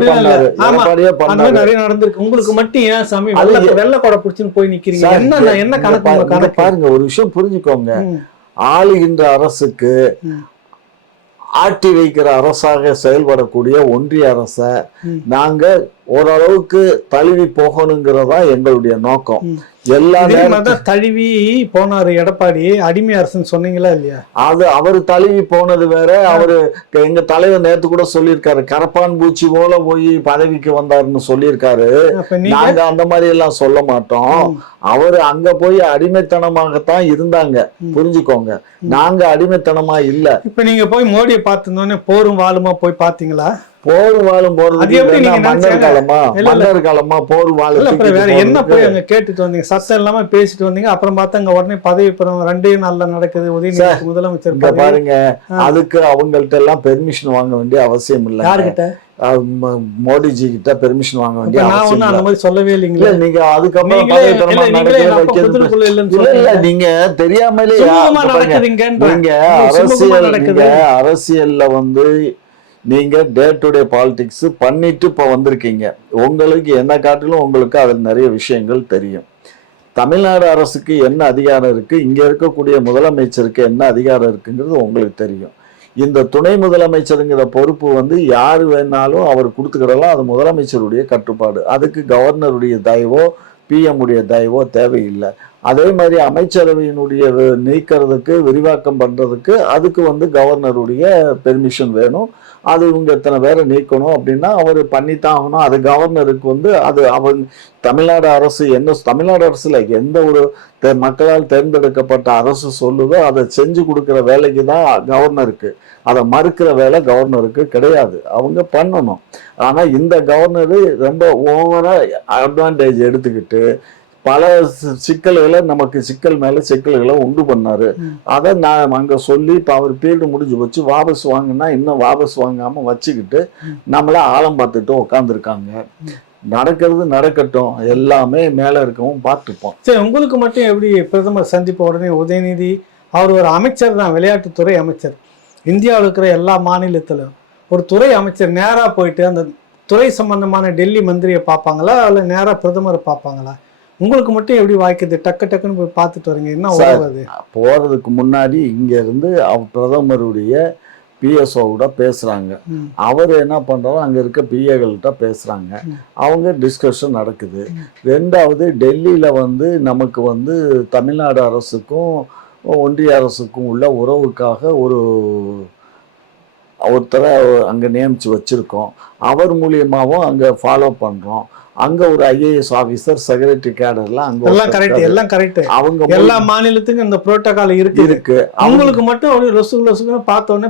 நிறைய நடந்திருக்கு. உங்களுக்கு மட்டும் ஏன் சாமி வெள்ளை கொடை பிடிச்சுன்னு போய் நிக்கிறீங்க? என்ன கணக்கு பாருங்க. ஒரு விஷயம் புரிஞ்சுக்கோங்க, ஆளுகின்ற அரசுக்கு ஆட்டி வைக்கிற அரசாக செயல்படக்கூடிய ஒன்றிய அரசை நாங்க ஓரளவுக்கு தழுவி போகணுங்கிறதா எங்களுடைய நோக்கம். எல்லா தழுவி போனாரு எடப்பாடி, அடிமை அரசுன்னு சொன்னீங்களா இல்லையா? அது அவரு தழுவி போனது வேற. அவரு எங்க தலைவர் நேத்து கூட சொல்லியிருக்காரு, கரப்பான் பூச்சி போல போய் பதவிக்கு வந்தாருன்னு சொல்லியிருக்காரு. நாங்க அந்த மாதிரி எல்லாம் சொல்ல மாட்டோம். அவரு அங்க போய் அடிமைத்தனமாகத்தான் இருந்தாங்க, புரிஞ்சுக்கோங்க. நாங்க அடிமைத்தனமா இல்ல. இப்ப நீங்க போய் மோடியை பார்த்திருந்தோன்னே போரும் வாளுமா போய் பாத்தீங்களா? போர் வாழும் போறது மன்னர் காலமா போர் வாழும் வேற என்ன போய் அங்க கேட்டுட்டு வந்தீங்க? சத்தம் இல்லாம பேசிட்டு வந்தீங்க, அப்புறம் பார்த்தா அங்க உடனே பதவி பெறும் 2 நாள்ல நடக்குது. உதயநிதி முதலமைச்சர் பாருங்க, அதுக்கு அவங்கள்ட்ட எல்லாம் பெர்மிஷன் வாங்க வேண்டிய அவசியம் இல்லை. யாருக்கிட்ட? மோடிஜி கிட்ட பெர்மிஷன் வாங்க வேண்டிய அவசியம் அந்த மாதிரி சொல்லவே இல்லைங்களா நீங்க? அதுக்கப்புறம் நீங்க தெரியாமலே நீங்க அரசியல்ல நீங்க டே டு டே பாலிடிக்ஸ் பண்ணிட்டு இப்ப வந்திருக்கீங்க. உங்களுக்கு என்ன காட்டிலும் உங்களுக்கு அதில் நிறைய விஷயங்கள் தெரியும். தமிழ்நாடு அரசுக்கு என்ன அதிகாரம் இருக்கு, இங்க இருக்கக்கூடிய முதலமைச்சருக்கு என்ன அதிகாரம் இருக்குங்கிறது உங்களுக்கு தெரியும். இந்த துணை முதலமைச்சருங்கிற பொறுப்பு யாரு வேணாலும் அவர் கொடுத்துக்கிடலாம். அது முதலமைச்சருடைய கட்டுப்பாடு. அதுக்கு கவர்னருடைய தயவோ பிஎம் உடைய தயவோ தேவையில்லை. அதே மாதிரி அமைச்சரவையினுடைய நீக்கிறதுக்கு, விரிவாக்கம் பண்றதுக்கு அதுக்கு கவர்னருடைய பெர்மிஷன் வேணும். அது இவங்க எத்தனை பேரை நீக்கணும் அப்படின்னா அவர் பண்ணித்தான் ஆகணும். அது கவர்னருக்கு அது அவங்க தமிழ்நாடு அரசு தமிழ்நாடு அரசுல எந்த ஒரு மக்களால் தேர்ந்தெடுக்கப்பட்ட அரசு சொல்லுதோ அதை செஞ்சு கொடுக்குற வேலைக்கு தான் கவர்னருக்கு. அதை மறுக்கிற வேலை கவர்னருக்கு கிடையாது, அவங்க பண்ணணும். ஆனா இந்த கவர்னரு ரொம்ப ஓவரா அட்வான்டேஜ் எடுத்துக்கிட்டு பல சிக்கல்களை, நமக்கு சிக்கல் மேல சிக்கல்களை உண்டு பண்ணாரு. அதை நான் அங்க சொல்லி இப்ப அவர் பீரியடு முடிஞ்சு வச்சு வாபஸ் வாங்கினா இன்னும் வாபஸ் வாங்காம வச்சுக்கிட்டு நம்மள ஆழம் பார்த்துட்டு உட்காந்துருக்காங்க. நடக்கிறது நடக்கட்டும், எல்லாமே மேல இருக்கவும் பார்த்துப்போம். சரி, உங்களுக்கு மட்டும் எப்படி பிரதமர் சந்திப்ப உடனே உதயநிதி, அவர் ஒரு அமைச்சர் தான், விளையாட்டுத்துறை அமைச்சர். இந்தியாவில் இருக்கிற எல்லா மாநிலத்திலும் ஒரு துறை அமைச்சர் நேரா போயிட்டு அந்த துறை சம்பந்தமான டெல்லி மந்திரியை பார்ப்பாங்களா இல்ல நேரா பிரதமரை பார்ப்பாங்களா? உங்களுக்கு மட்டும் எப்படி வாய்க்குது? டக்குன்னு போய் பார்த்துட்டு வரீங்க, என்ன உதவுது? போறதுக்கு முன்னாடி இங்க இருந்து பிரதமருடைய பிஎஸ்ஓட பேசுறாங்க. அவர் என்ன பண்றாரு, அங்க இருக்க பிஏகள்கிட்ட பேசுறாங்க. அவங்க டிஸ்கஷன் நடக்குது. ரெண்டாவது டெல்லியில நமக்கு தமிழ்நாடு அரசுக்கும் ஒன்றிய அரசுக்கும் உள்ள உறவுக்காக ஒருத்தரை அங்க நியமிச்சு வச்சிருக்கோம். அவர் மூலியமாவும் அங்க ஃபாலோ பண்றோம். அங்க ஒரு ஐஏஎஸ் ஆபீசர் செக்ரட்டரி கேடர்லாம் அங்க எல்லாம் கரெக்ட், எல்லாம் கரெக்ட். அவங்க எல்லா மாநிலத்துக்கும் இந்த புரோட்டோகால் இருக்கு. அவங்களுக்கு மட்டும் அப்படியே லொசுக்கு பார்த்த உடனே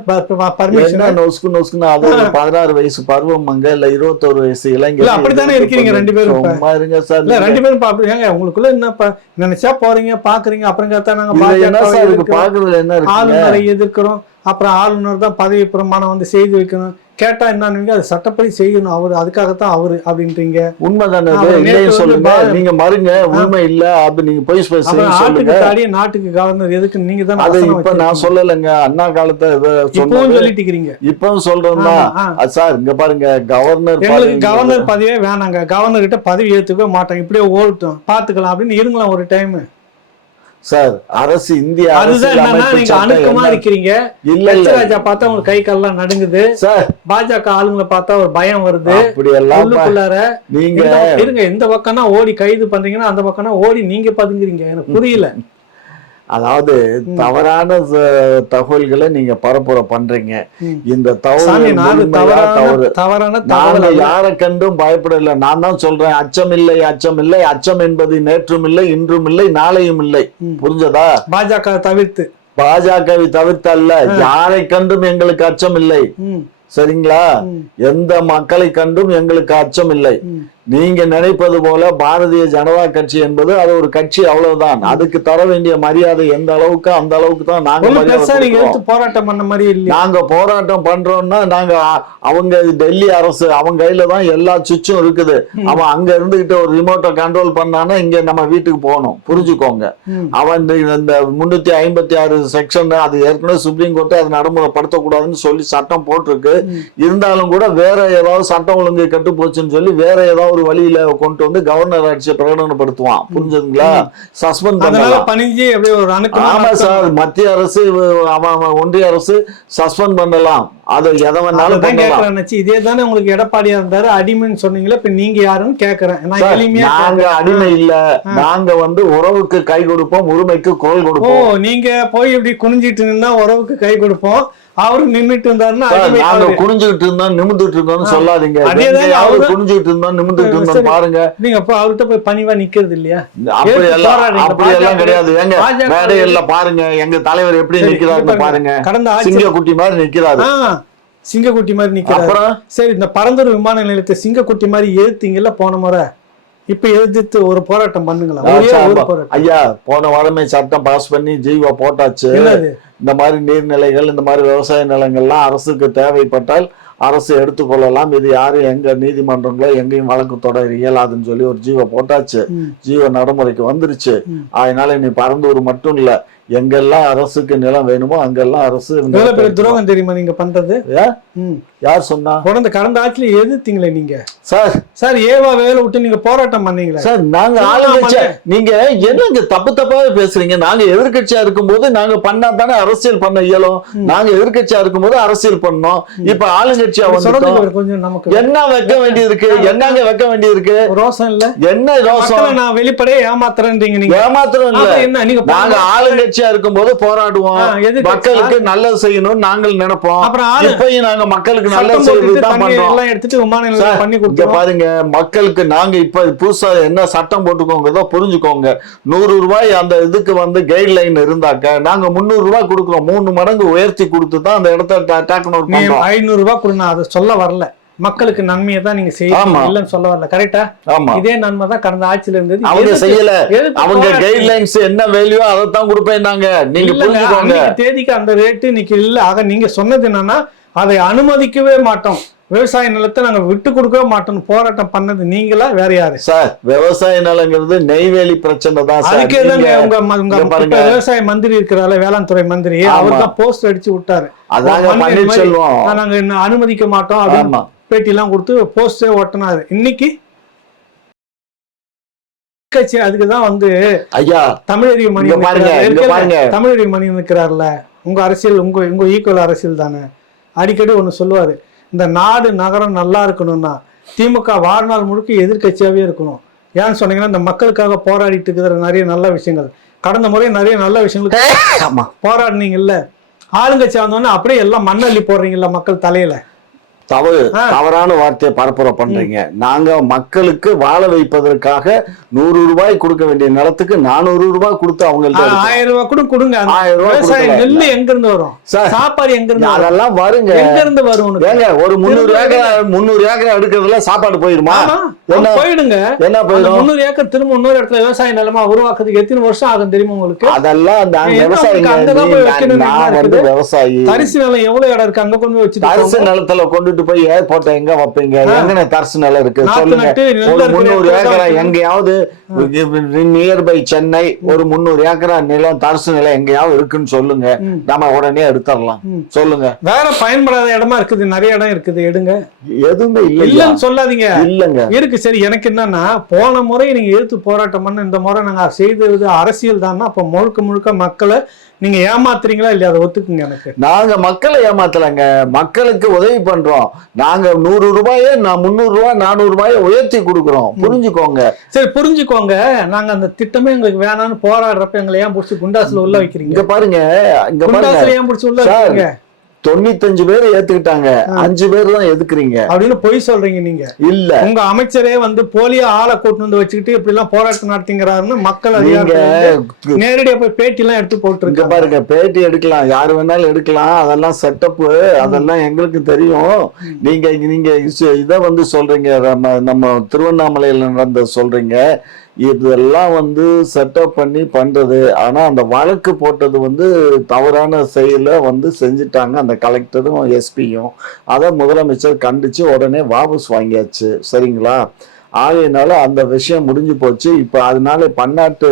பர்மிஷன் நொசுக்குன்னு அது 16 வயசு பருவம் அங்க இல்ல 21 வயசு இளைஞர் அப்படித்தானே இருக்கீங்க 2 பேரும். சும்மா இருங்க சார். இல்ல 2 பேரும் பாப்பீங்க உங்களுக்குள்ள என்ன நினைச்சா போறீங்க பாக்குறீங்க. அப்புறம் கேட்டா நாங்க பாக்குறது என்ன இருக்கு, ஆளுநரை எதிர்க்கிறோம். அப்புறம் ஆளுநர் தான் பதவி பிரமாணம் வந்து செய்து வைக்கணும். கேட்டா என்னன்னு அது சட்டப்படி செய்யணும். அவரு அதுக்காகத்தான் அவரு அப்படின்றீங்க. உண்மைதானே? சொல்லுங்க நீங்க மறுங்க. உண்மை இல்ல அப்படி நீங்க போய் நாட்டுக்கு தாடிய நாட்டுக்கு கவர்னர் எதுக்கு நீங்க தான் அது இப்ப நான் சொல்லலைங்க. அண்ணா காலத்தை இப்பவும் சொல்லிட்டு இருக்கீங்க. இப்பவும் சொல்றேன்னா சார் இங்க பாருங்க கவர்னர் கவர்னர் பதவியே வேணாங்க. கவர்னர் கிட்ட பதவி ஏத்துக்கவே மாட்டாங்க. இப்படியே ஓட்டும் பாத்துக்கலாம் அப்படின்னு இருங்களாம் ஒரு டைம். சார் அரசு இந்திய அணுக்கமா இருக்கிறீங்க. இல்ல ராஜா பார்த்தா உங்களுக்கு கை கால்லாம் நடுங்குது. சார் பாஜக ஆளுங்களை பார்த்தா ஒரு பயம் வருது. உள்ளுக்குள்ளார நீங்க இருங்க. இந்த பக்கம்னா ஓடி கைது பண்றீங்கன்னா அந்த பக்கம்னா ஓடி நீங்க பதுங்குறீங்க. எனக்கு புரியல. அதாவது தவறான தகவல்களை நீங்க பரப்புரை பண்றீங்க. இந்த தவறு யாரை கண்டும் பயப்படல. நான் தான் சொல்றேன் அச்சம் இல்லை, அச்சம் இல்லை. அச்சம் என்பது நேற்றும் இல்லை, இன்றும் இல்லை, நாளையும் இல்லை. புரிஞ்சதா? பாஜக தவிர்த்து பாஜகவை தவிர்த்து அல்ல, யாரை கண்டும் எங்களுக்கு அச்சம் இல்லை. சரிங்களா? எந்த மக்களை கண்டும் எங்களுக்கு அச்சம் இல்லை. நீங்க நினைப்பது போல பாரதிய ஜனதா கட்சி என்பது அது ஒரு கட்சி, அவ்வளவுதான். அதுக்கு தர வேண்டிய மரியாதை எந்த அளவுக்கு அந்த அளவுக்கு தான் நாங்க போராட்டம் பண்ண மாதிரி இல்லை. நாங்க போராட்டம் பண்றோம்னா நாங்க அவங்க டெல்லி அரசு அவங்க கையில தான் எல்லா சுவிட்சும் இருக்குது. அவன் அங்க இருந்துகிட்டு ஒரு ரிமோட்டை கண்ட்ரோல் பண்ணானா இங்க நம்ம வீட்டுக்கு போகணும். புரிஞ்சுக்கோங்க. அவன் இந்த 356 செக்ஷன் அது ஏற்கனவே சுப்ரீம் கோர்ட் அது நடைமுறைப்படுத்தக்கூடாதுன்னு சொல்லி சட்டம் போட்டிருக்கு. இருந்தாலும் கூட வேற ஏதாவது சட்டம் ஒழுங்கு கெட்டு போச்சுன்னு சொல்லி வேற ஏதாவது ஒரு வழியில கொண்டு வந்து கவர்னர் ஆட்சியை பிரகடனப்படுத்துவான். புரிஞ்சுதுங்களா? சஸ்பெண்ட் பண்ணலாம். ஆமா சார், மத்திய அரசு ஒன்றிய அரசு சஸ்பெண்ட் பண்ணலாம். அது எதை வேணாலும் பண்ணலாம். இதே தானே உங்களுக்கு எடப்பாடியா இருந்தாரு அடிமைன்னு சொன்னீங்களா? இப்ப நீங்க யாருன்னு கேக்குறேன். நாங்க அடிமை இல்ல, நாங்க உறவுக்கு கை கொடுப்போம், உரிமைக்கு குரல் கொடுப்போம். நீங்க போய் இப்படி குனிஞ்சிட்டு நின்னா உறவுக்கு கை கொடுப்போம். அவரு நின்றுட்டு இருந்தாருன்னா குனிஞ்சுட்டு இருந்தோம் நிமிந்துட்டு இருந்தோம் சொல்லாதீங்க. குனிஞ்சுட்டு இருந்தோம் நிமிந்துட்டு இருந்தோம் பாருங்க. நீங்க அப்ப அவர்கிட்ட போய் பணிவா நிக்கிறது இல்லையா? அப்படி எல்லாம் கிடையாது. எங்க மேடையில பாருங்க எங்க தலைவர் எப்படி நிக்கிறாருன்னு பாருங்க. கடந்த சிங்கக்குட்டி மாதிரி நிக்கிறாரு. சிங்கக்குட்டி மாதிரி நிக்கிறாரு. சரி, இந்த பரந்தூர் விமான நிலையத்தை சிங்கக்குட்டி மாதிரி எதிர்த்தீங்கல்ல போன முறை. இப்ப எதிர்த்து ஒரு போராட்டம் பண்ணுங்களா? ஐயா, போன வாரமே சட்டம் பாஸ் பண்ணி ஜீவா போட்டாச்சு. இந்த மாதிரி நீர்நிலைகள் இந்த மாதிரி விவசாய நிலங்கள்லாம் அரசுக்கு தேவைப்பட்டால் அரசு எடுத்துக்கொள்ளலாம். இது யாரும் எங்க நீதிமன்றங்களோ எங்கேயும் வழக்கு தொடர இயலாதுன்னு சொல்லி ஒரு ஜீவ போட்டாச்சு. ஜீவ நடைமுறைக்கு வந்துருச்சு. அதனால நீ பரந்தூர் மட்டும் இல்ல, எங்கெல்லாம் அரசுக்கு நிலம் வேணுமோ அங்கெல்லாம் அரசு. துரோகம் தெரியுமா நீங்க பண்றது? யார் சொன்னா? கடந்த ஆட்சியில எதிர்த்தீங்களே நீங்க. சார் ஏவா வேலை விட்டு நீங்க போராட்டம் பண்ணீங்களா? சார் நாங்க ஆளுங்கட்சியா, நீங்க என்னங்க தப்பு தப்பாவே பேசுறீங்க. நாங்க எதிர்கட்சியா இருக்கும் போது நாங்க பண்ணா தானே அரசியல் பண்ண இயலும். நாங்க எதிர்கட்சியா இருக்கும் போது அரசியல் பண்ணோம். இப்ப ஆளுங்கட்சியா வந்து நமக்கு என்ன வைக்க வேண்டியது இருக்கு? என்னங்க வைக்க வேண்டியது இருக்கு? ரோசம் இல்ல. என்ன ரோசம்? நான் வெளிப்படையே ஏமாத்துறேன்றீங்க நீங்க. ஏமாத்துறோம் இல்ல. என்ன நீங்க நாங்க ஆளுங்கட்சியா இருக்கும் போது போராடுவோம், மக்களுக்கு நல்லது செய்யணும்னு நாங்கள் நினைப்போம். இப்பயும் நாங்க மக்களுக்கு பாருங்க, மக்களுக்கு நாங்க இப்ப புதுசா என்ன சட்டம் போட்டுக்கோங்க புரிஞ்சுக்கோங்க. 100 ரூபாய் அந்த இதுக்கு கைட்லைன் இருந்தாக்க நாங்க 300 ரூபாய் கொடுக்கிறோம். 3 மடங்கு உயர்த்தி கொடுத்துதான் அந்த இடத்த 500 ரூபாய் கொடுங்க. அதை சொல்ல வரல. மக்களுக்கு நன்மையை தான் நீங்க செய்யலாம் சொல்ல வரல. கரெக்டா? இதே நன்மை தான் கடந்த ஆட்சியில இருந்தது. அவங்க செய்யல. அவங்க கைட்லைன்ஸ் என்ன வேல்யூ அதை தான் கொடுப்பேன். நீங்க புரிஞ்சுக்கோங்க. தேதிக்கு அந்த ரேட்டு இன்னைக்கு இல்ல. ஆக நீங்க சொன்னது என்னன்னா அதை அனுமதிக்கவே மாட்டோம், விவசாய நிலத்தை நாங்க விட்டு கொடுக்கவே மாட்டோம் போராட்டம் பண்ணது நீங்களா வேற யாரு? சார் விவசாய நிலங்கிறது நெய்வேலி பிரச்சனை தான். உங்க விவசாய மந்திரி இருக்கிறாரு, வேளாண் துறை மந்திரி, அவர் தான் போஸ்ட் அடிச்சு விட்டாரு. நாங்க அனுமதிக்க மாட்டோம் அப்படின்னு பேட்டி எல்லாம் கொடுத்து போஸ்டே ஓட்டினாரு. இன்னைக்கு கட்சி அதுக்குதான் ஐயா தமிழறிவு மணி தமிழறிவு மணி இருக்கிறார்ல. உங்க அரசியல் உங்க ஈக்குவல் அரசியல் தானே. அடிக்கடி ஒண்ணு சொல்லுவாரு, இந்த நாடு நகரம் நல்லா இருக்கணும்னா திமுக வாழ்நாள் முழுக்க எதிர்கட்சியாவே இருக்கணும். ஏன்னு சொன்னீங்கன்னா இந்த மக்களுக்காக போராடிட்டு இருக்கிற நிறைய நல்ல விஷயங்கள், கடந்த முறை நிறைய நல்ல விஷயங்களுக்கு போராடினீங்க இல்ல. ஆளுங்கட்சி வந்தோன்னா அப்படியே எல்லாம் மண்ணள்ளி போடுறீங்கல்ல மக்கள் தலையில. தவறான வார்த்தையை பரப்புரை பண்றீங்க. நாங்க மக்களுக்கு வாழ வைப்பதற்காக 100 ரூபாய் கொடுக்க வேண்டிய நிலத்துக்கு 400 ரூபாய் கொடுத்து அவங்கள்ட்ட 1000 ரூபாய் கூட கொடுங்க. 1000 ரூபாய் நெல்லு எங்க இருந்து வரும், சாப்பாடு எங்க இருந்து, அதெல்லாம் வருங்க. எங்க இருந்து வரும்? ஏங்க ஒரு 300 ஏக்கர் எடுக்கிறதுல சாப்பாடு போயிருமா? போயிடுங்க. என்ன போயிடும்? 300 ஏக்கர் திரும்ப இன்னொரு இடத்துல விவசாய நிலமா உருவாக்குறதுக்கு எத்தனை வருஷம் ஆகும் தெரியுமா உங்களுக்கு? அதெல்லாம் விவசாயி தரிசு நிலம் எவ்வளவு இடம் இருக்கு, அங்க கொண்டு வச்சு தரிசு நிலத்துல கொண்டுட்டு போய் ஏர்போர்ட் எங்க வைப்பீங்க? எங்க தரிசு நிலம் இருக்கு சொல்லுங்க. ஒரு 300 ஏக்கரா எங்கேயாவது நியர்பை சென்னை ஒரு 300 ஏக்கரா நிலம் தரிசு நிலம் எங்கேயாவது இருக்குன்னு சொல்லுங்க, நம்ம உடனே எடுத்துடலாம். சொல்லுங்க. வேற பயன்படாத இடமா இருக்குது, நிறைய இடம் இருக்குது, எடுங்க. எதுவுமே இல்லன்னு சொல்லாதீங்க. இல்லங்க இருக்கு. சரி, எனக்கு என்னன்னா போன முறை நீங்க எதிர்த்து போராட்டம் பண்ண, இந்த முறை நாங்க செய்தது அரசியல் தானா? அப்ப முழுக்க முழுக்க மக்களை நீங்க ஏமாத்துறீங்களா இல்லையா? அதை ஒத்துக்குங்க. எனக்கு நாங்க மக்களை ஏமாத்தலங்க, மக்களுக்கு உதவி பண்றோம். நாங்க 100 ரூபாயை 300 ரூபாய் 400 ரூபாயை உயர்த்தி கொடுக்குறோம். புரிஞ்சுக்கோங்க. சரி, புரிஞ்சுக்கோங்க. நாங்க அந்த திட்டமே எங்களுக்கு வேணாம்னு போராடுறப்ப எங்களை ஏன் பிடிச்சி குண்டாசுல உள்ள வைக்கிறீங்க? இங்க பாருங்க, இங்க குண்டாசுல ஏன் பிடிச்சி உள்ள வைக்கிறீங்க? 95 பேர் ஏத்துக்கிட்டாங்க, 5 பேர் தான் எதுக்குறீங்க அப்படின்னு பொய் சொல்றீங்க நீங்க. இல்ல, உங்க அமைச்சரே வந்து போலியா ஆளை கூட்டு வந்து வச்சுக்கிட்டு இப்படி எல்லாம் போராட்டம் நடத்திங்கிறாருன்னு மக்கள் நேரடியா போய் பேட்டி எல்லாம் எடுத்து போட்டு பாருங்க. பேட்டி எடுக்கலாம், யாரு வேணாலும் எடுக்கலாம், அதெல்லாம் செட்டப், அதெல்லாம் எங்களுக்கு தெரியும். நீங்க இத வந்து சொல்றீங்க, நம்ம திருவண்ணாமலையில நடந்த சொல்றீங்க, இதெல்லாம் வந்து செட்டப் பண்ணி பண்றது. ஆனா அந்த வழக்கு போட்டது வந்து தவறான செயல வந்து செஞ்சுட்டாங்க அந்த கலெக்டரும் எஸ்பியும். அதை முதலமைச்சர் கண்டிச்சு உடனே வாபஸ் வாங்கியாச்சு. சரிங்களா? ஆகையினால அந்த விஷயம் முடிஞ்சு போச்சு. இப்ப அதனால பன்னாட்டு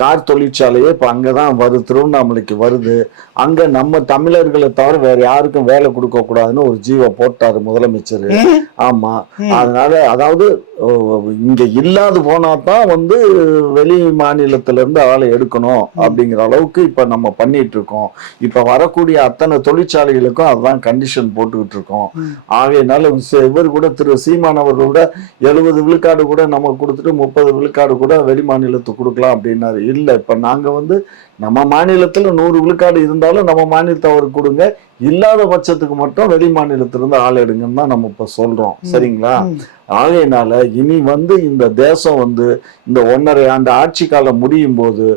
கார் தொழிற்சாலையே இப்ப அங்கதான் வருது, திருவண்ணாமலைக்கு வருது. அங்க நம்ம தமிழர்களை தவிர வேற யாருக்கும் வேலை கொடுக்க கூடாதுன்னு ஒரு ஜீவ போட்டாரு முதலமைச்சர். ஆமா, அதனால அதாவது இங்க இல்லாது போனாதான் வந்து வெளி மாநிலத்துல இருந்து ஆளை எடுக்கணும் அப்படிங்கிற அளவுக்கு இப்ப நம்ம பண்ணிட்டு இருக்கோம். இப்ப வரக்கூடிய அத்தனை தொழிற்சாலைகளுக்கும் அதுதான் கண்டிஷன் போட்டுக்கிட்டு இருக்கோம். ஆகையினால இவர் கூட திரு சீமான் அவர்கள் கூட 70 விழுக்காடு கூட நம்ம கொடுத்துட்டு 30 விழுக்காடு கூட வெளி மாநிலத்துக்கு கொடுக்கலாம் அப்படின்னாரு. இல்ல, இப்ப நாங்க வந்து நம்ம மாநிலத்துல 100 விழுக்காடு இருந்தாலும் நம்ம மாநிலத்தை அவருக்கு கொடுங்க, இல்லாத பட்சத்துக்கு மட்டும் வெளி மாநிலத்திலிருந்து ஆள் எடுங்கன்னு தான் நம்ம இப்ப சொல்றோம். சரிங்களா? ஆகையினால இனி வந்து இந்த தேசம் வந்து இந்த 1.5 ஆண்டு ஆட்சி காலம் முடியும் போது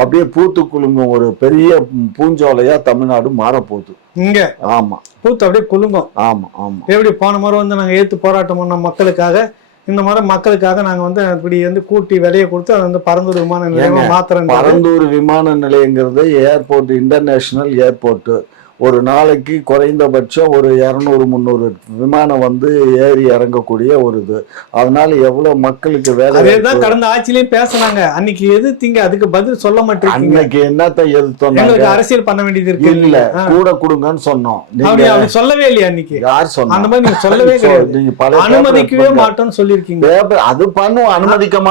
அப்படியே பூத்து குலுங்கும் ஒரு பெரிய பூஞ்சோலையா தமிழ்நாடு மாறப்போகுது. இங்க ஆமா, பூத்து அப்படியே குலுங்கும். ஆமா ஆமா. எப்படி போன முறை வந்து நாங்க ஏத்து போராட்டம் பண்ண மக்களுக்காக, இந்த மாதிரி மக்களுக்காக நாங்க வந்து இப்படி வந்து கூட்டி விலையை கொடுத்து அதை வந்து பரந்தூர் விமான நிலையம் மாத்திரம். பரந்தூர் விமான நிலையங்கிறது ஏர்போர்ட், இன்டர்நேஷனல் ஏர்போர்ட். ஒரு நாளைக்கு குறைந்தபட்சம் ஒரு 200-300 விமானம் வந்து ஏறி இறங்கக்கூடிய ஒரு இது. அதனால எவ்வளவு மக்களுக்கு வேலை. அதேதான் கடந்த ஆட்சியிலையும் பேசினாங்க. அன்னைக்கு எதிர்த்தீங்க, அதுக்கு பதில் சொல்ல மாட்டேங்க. அன்னைக்கு என்னத்த எதிர்த்தோம்? அரசியல் பண்ண வேண்டியது இருக்கு. இல்ல, கூட கொடுங்கன்னு சொன்னோம். நீங்க சொல்லவே இல்லையா? அன்னைக்கு யார் சொன்னா? அந்த மாதிரி நீங்க சொல்லவே நீங்க அனுமதிக்கவே மாட்டோம்னு சொல்லிருக்கீங்க. அது பண்ணுவோம், அனுமதிக்க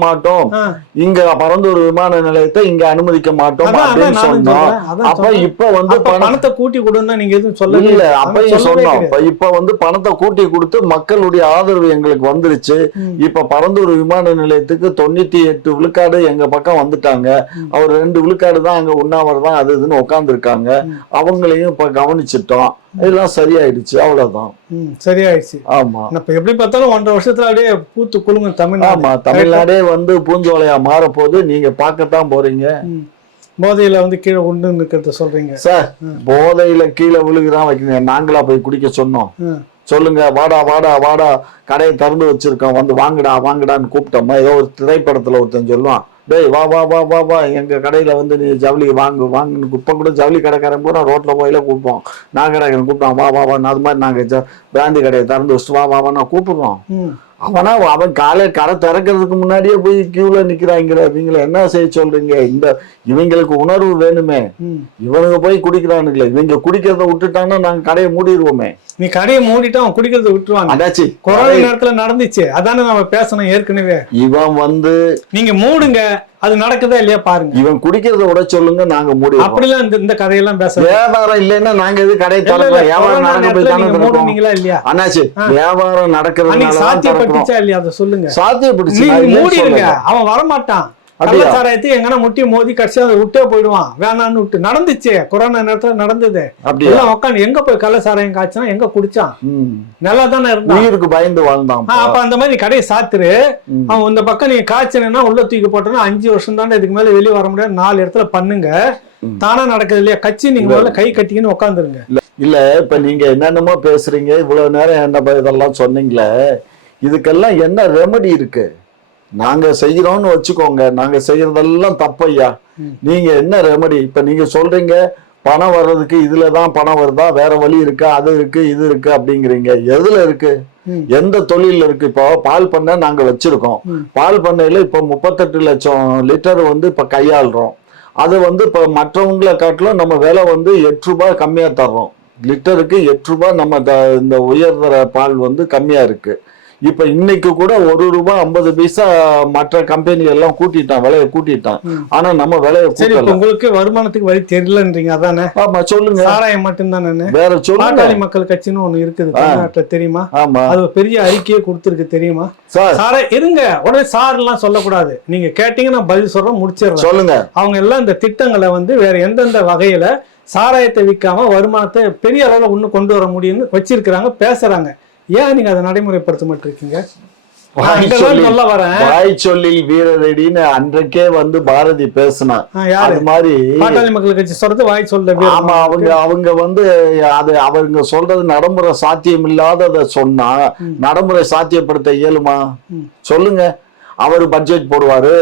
மாட்டோம். இங்க பரந்தூர் விமான நிலையத்தை இங்க அனுமதிக்க மாட்டோம் அப்படின்னு சொன்னோம். அப்ப இப்ப வந்து பணத்தை கூட்டி கொடுன்னா நீங்க எதுவும் சொல்லவே இல்ல. அப்பயும் சொன்னோம். இப்ப வந்து பணத்தை கூட்டி கொடுத்து மக்களுடைய ஆதரவு எங்களுக்கு வந்துருச்சு. இப்ப பரந்தூர் விமான நிலையத்துக்கு 98 விழுக்காடு எங்க பக்கம் வந்துட்டாங்க. அவர் 2 விழுக்காடு தான் அங்க உண்ணாவிரதம் அது இதுன்னு உட்கார்ந்து இருக்காங்க. அவங்களையும் இப்ப கவனிச்சிட்டோம். எல்லாம் சரியாயிடுச்சு. அவ்வளவுதான், சரியாயிடுச்சு. ஆமா, இப்ப எப்படி பார்த்தாலும் 1.5 வருஷத்துல அப்படியே பூத்து குலுங்க தமிழ்நாடு. ஆமா, தமிழ்நாடே வந்து பூஞ்சோலையா மாற போது நீங்க பார்க்கத்தான் போறீங்க. போதையில வந்து கீழே உண்டு இருக்கிறத சொல்றீங்க சார். போதையில கீழே விழுகுதான் வைக்கிறீங்க. நாங்களா போய் குடிக்க சொன்னோம்? சொல்லுங்க. வாடா கடையை திறந்து வச்சிருக்கோம், வந்து வாங்கடான்னு கூப்பிட்டோமா? ஏதோ ஒரு திரைப்படத்துல ஒருத்தன் சொல்லுவான், டேய் வா எங்க கடையில வந்து நீ ஜவுளி வாங்குன்னு. இப்ப கூட ஜவுளி கடைக்காரன் கூட ரோட்ல போயில கூப்பிடுவோம். நான் கடைக்காரன் கூப்பிட்டான், வா அது மாதிரி நாங்க பிராந்தி கடையை திறந்து வச்சுட்டு வா நான் கூப்பிடுறோம். அவன் கடை திறக்கிறதுக்கு முன்னாடியே போய் கியூல நிக்கிறாங்க. இவங்களை என்ன செய்ய சொல்றீங்க? இவங்களுக்கு உணர்வு வேணுமே. இவனுங்க போய் குடிக்கிறானுங்களே, இவங்க குடிக்கிறத விட்டுட்டாங்கன்னா நாங்க கடையை மூடிடுவோமே. நீ கடையை மூடிட்டா அவன் குடிக்கிறத விட்டுருவாங்க. அதாச்சு கொரோனா நேரத்துல நடந்துச்சு, அதானே நம்ம பேசணும் ஏற்கனவே. இவன் வந்து நீங்க மூடுங்க, அது நடக்குதா இல்லையா பாருங்க. இவன் குடிக்கிறத விட சொல்லுங்க, நாங்க மூடி. அப்படிலாம் இந்த கதையெல்லாம் பேச. வியாபாரம் இல்லைன்னா நாங்க எது கடை திறக்கிறோம்? வியாபாரம் நடக்குதுங்களா இல்லையா? அண்ணாச்சி, வியாபாரம் நடக்கிறது சாத்தியப்பட்டுச்சா இல்லையா? அதை சொல்லுங்க. சாத்தியப்பட்டுச்சு, மூடிடுங்க. அவன் வரமாட்டான். கள்ளச்சாராயத்தை எங்கன்னா முட்டி மோதி கடைசியா அதை விட்டே போயிடுவான், வேணான்னு விட்டு. நடந்துச்சு, கொரோனா நேரத்துல நடந்தது. எல்லாம் உட்காந்து எங்க போய் கள்ளச்சாராயம் காய்ச்சினா எங்க குடிச்சான், நல்லா தானே இருந்தான், உயிருக்கு பயந்து வாழ்ந்தான். அப்ப அந்த மாதிரி கடையை சாத்துரு. அவன் இந்த பக்கம் நீங்க காய்ச்சனா உள்ள தூக்கி போட்டோன்னா 5 வருஷம் தானே, இதுக்கு மேல வெளியே வர முடியாது. 4 இடத்துல பண்ணுங்க, தானா நடக்குது இல்லையா? கட்சி நீங்க முதல்ல கை கட்டிக்கின்னு உட்காந்துருங்க. இல்ல இப்ப நீங்க என்னென்னமோ பேசுறீங்க, இவ்வளவு நேரம் என்ன இதெல்லாம் சொன்னீங்களே, இதுக்கெல்லாம் என்ன ரெமெடி இருக்கு? நாங்க செய்யறோம்னு வச்சுக்கோங்க, நாங்க செய்யறதெல்லாம் தப்பையா, நீங்க என்ன ரெமெடி? இப்ப நீங்க சொல்றீங்க பணம் வர்றதுக்கு இதுலதான் பணம் வருதா, வேற வழி இருக்கா, அது இருக்கு இது இருக்கு அப்படிங்கிறீங்க. எதுல இருக்கு? எந்த தொழில இருக்கு? இப்போ பால் பண்ணை நாங்க வச்சிருக்கோம், பால் பண்ணையில இப்ப 38 லட்சம் லிட்டர் இப்ப கையாளுறோம். அது இப்ப மற்றவங்களை காட்டிலும் நம்ம விலை 8 ரூபாய் கம்மியா தர்றோம். லிட்டருக்கு 8 ரூபாய் நம்ம இந்த உயர்தர பால் கம்மியா இருக்கு. இப்ப இன்னைக்கு கூட 1 ரூபாய் 50 பைசா மற்ற கம்பெனி எல்லாம் கூட்டிட்டான், விலையை கூட்டிட்டான். ஆனா நம்ம விலையை கூட்டல. உங்களுக்கு வருமானத்துக்கு வழி தெரியலன்றீங்க, அதானே? ஆமா, சொல்லுங்க. சாராயம் மட்டும்தான். வேற சொல்லுங்க. பாட்டாளி மக்கள் கட்சின்னு ஒண்ணு இருக்குது தமிழ்நாட்டுல, தெரியுமா? ஆமா, அது பெரிய அறிக்கையை கொடுத்திருக்கு, தெரியுமா? சாராயம் இருங்க, உடனே சார் எல்லாம் சொல்லக்கூடாது. நீங்க கேட்டீங்க, நான் பதில் சொல்றேன், முடிச்சிடறேன். சொல்லுங்க. அவங்க எல்லாம் இந்த திட்டங்களை வேற எந்தெந்த வகையில சாராயத்தை விற்காம வருமானத்தை பெரிய அளவுல ஒண்ணு கொண்டு வர முடியும்னு வச்சிருக்கிறாங்க, பேசுறாங்க. ஏன் நீங்க அதை நடைமுறைப்படுத்த மாட்டிருக்கீங்க? வாய் சொல்லில் வீரரடின்னு அன்றைக்கே பாரதி பேசினா. அது மாதிரி பாட்டாளி மக்கள் கட்சி சொல்றது வாய் சொல்ல. ஆமா, அவங்க அது அவங்க சொல்றது நடைமுறை சாத்தியம் இல்லாததை சொன்னா நடைமுறை சாத்தியப்படுத்த இயலுமா? சொல்லுங்க. அவரு பட்ஜெட் போடுவாரு,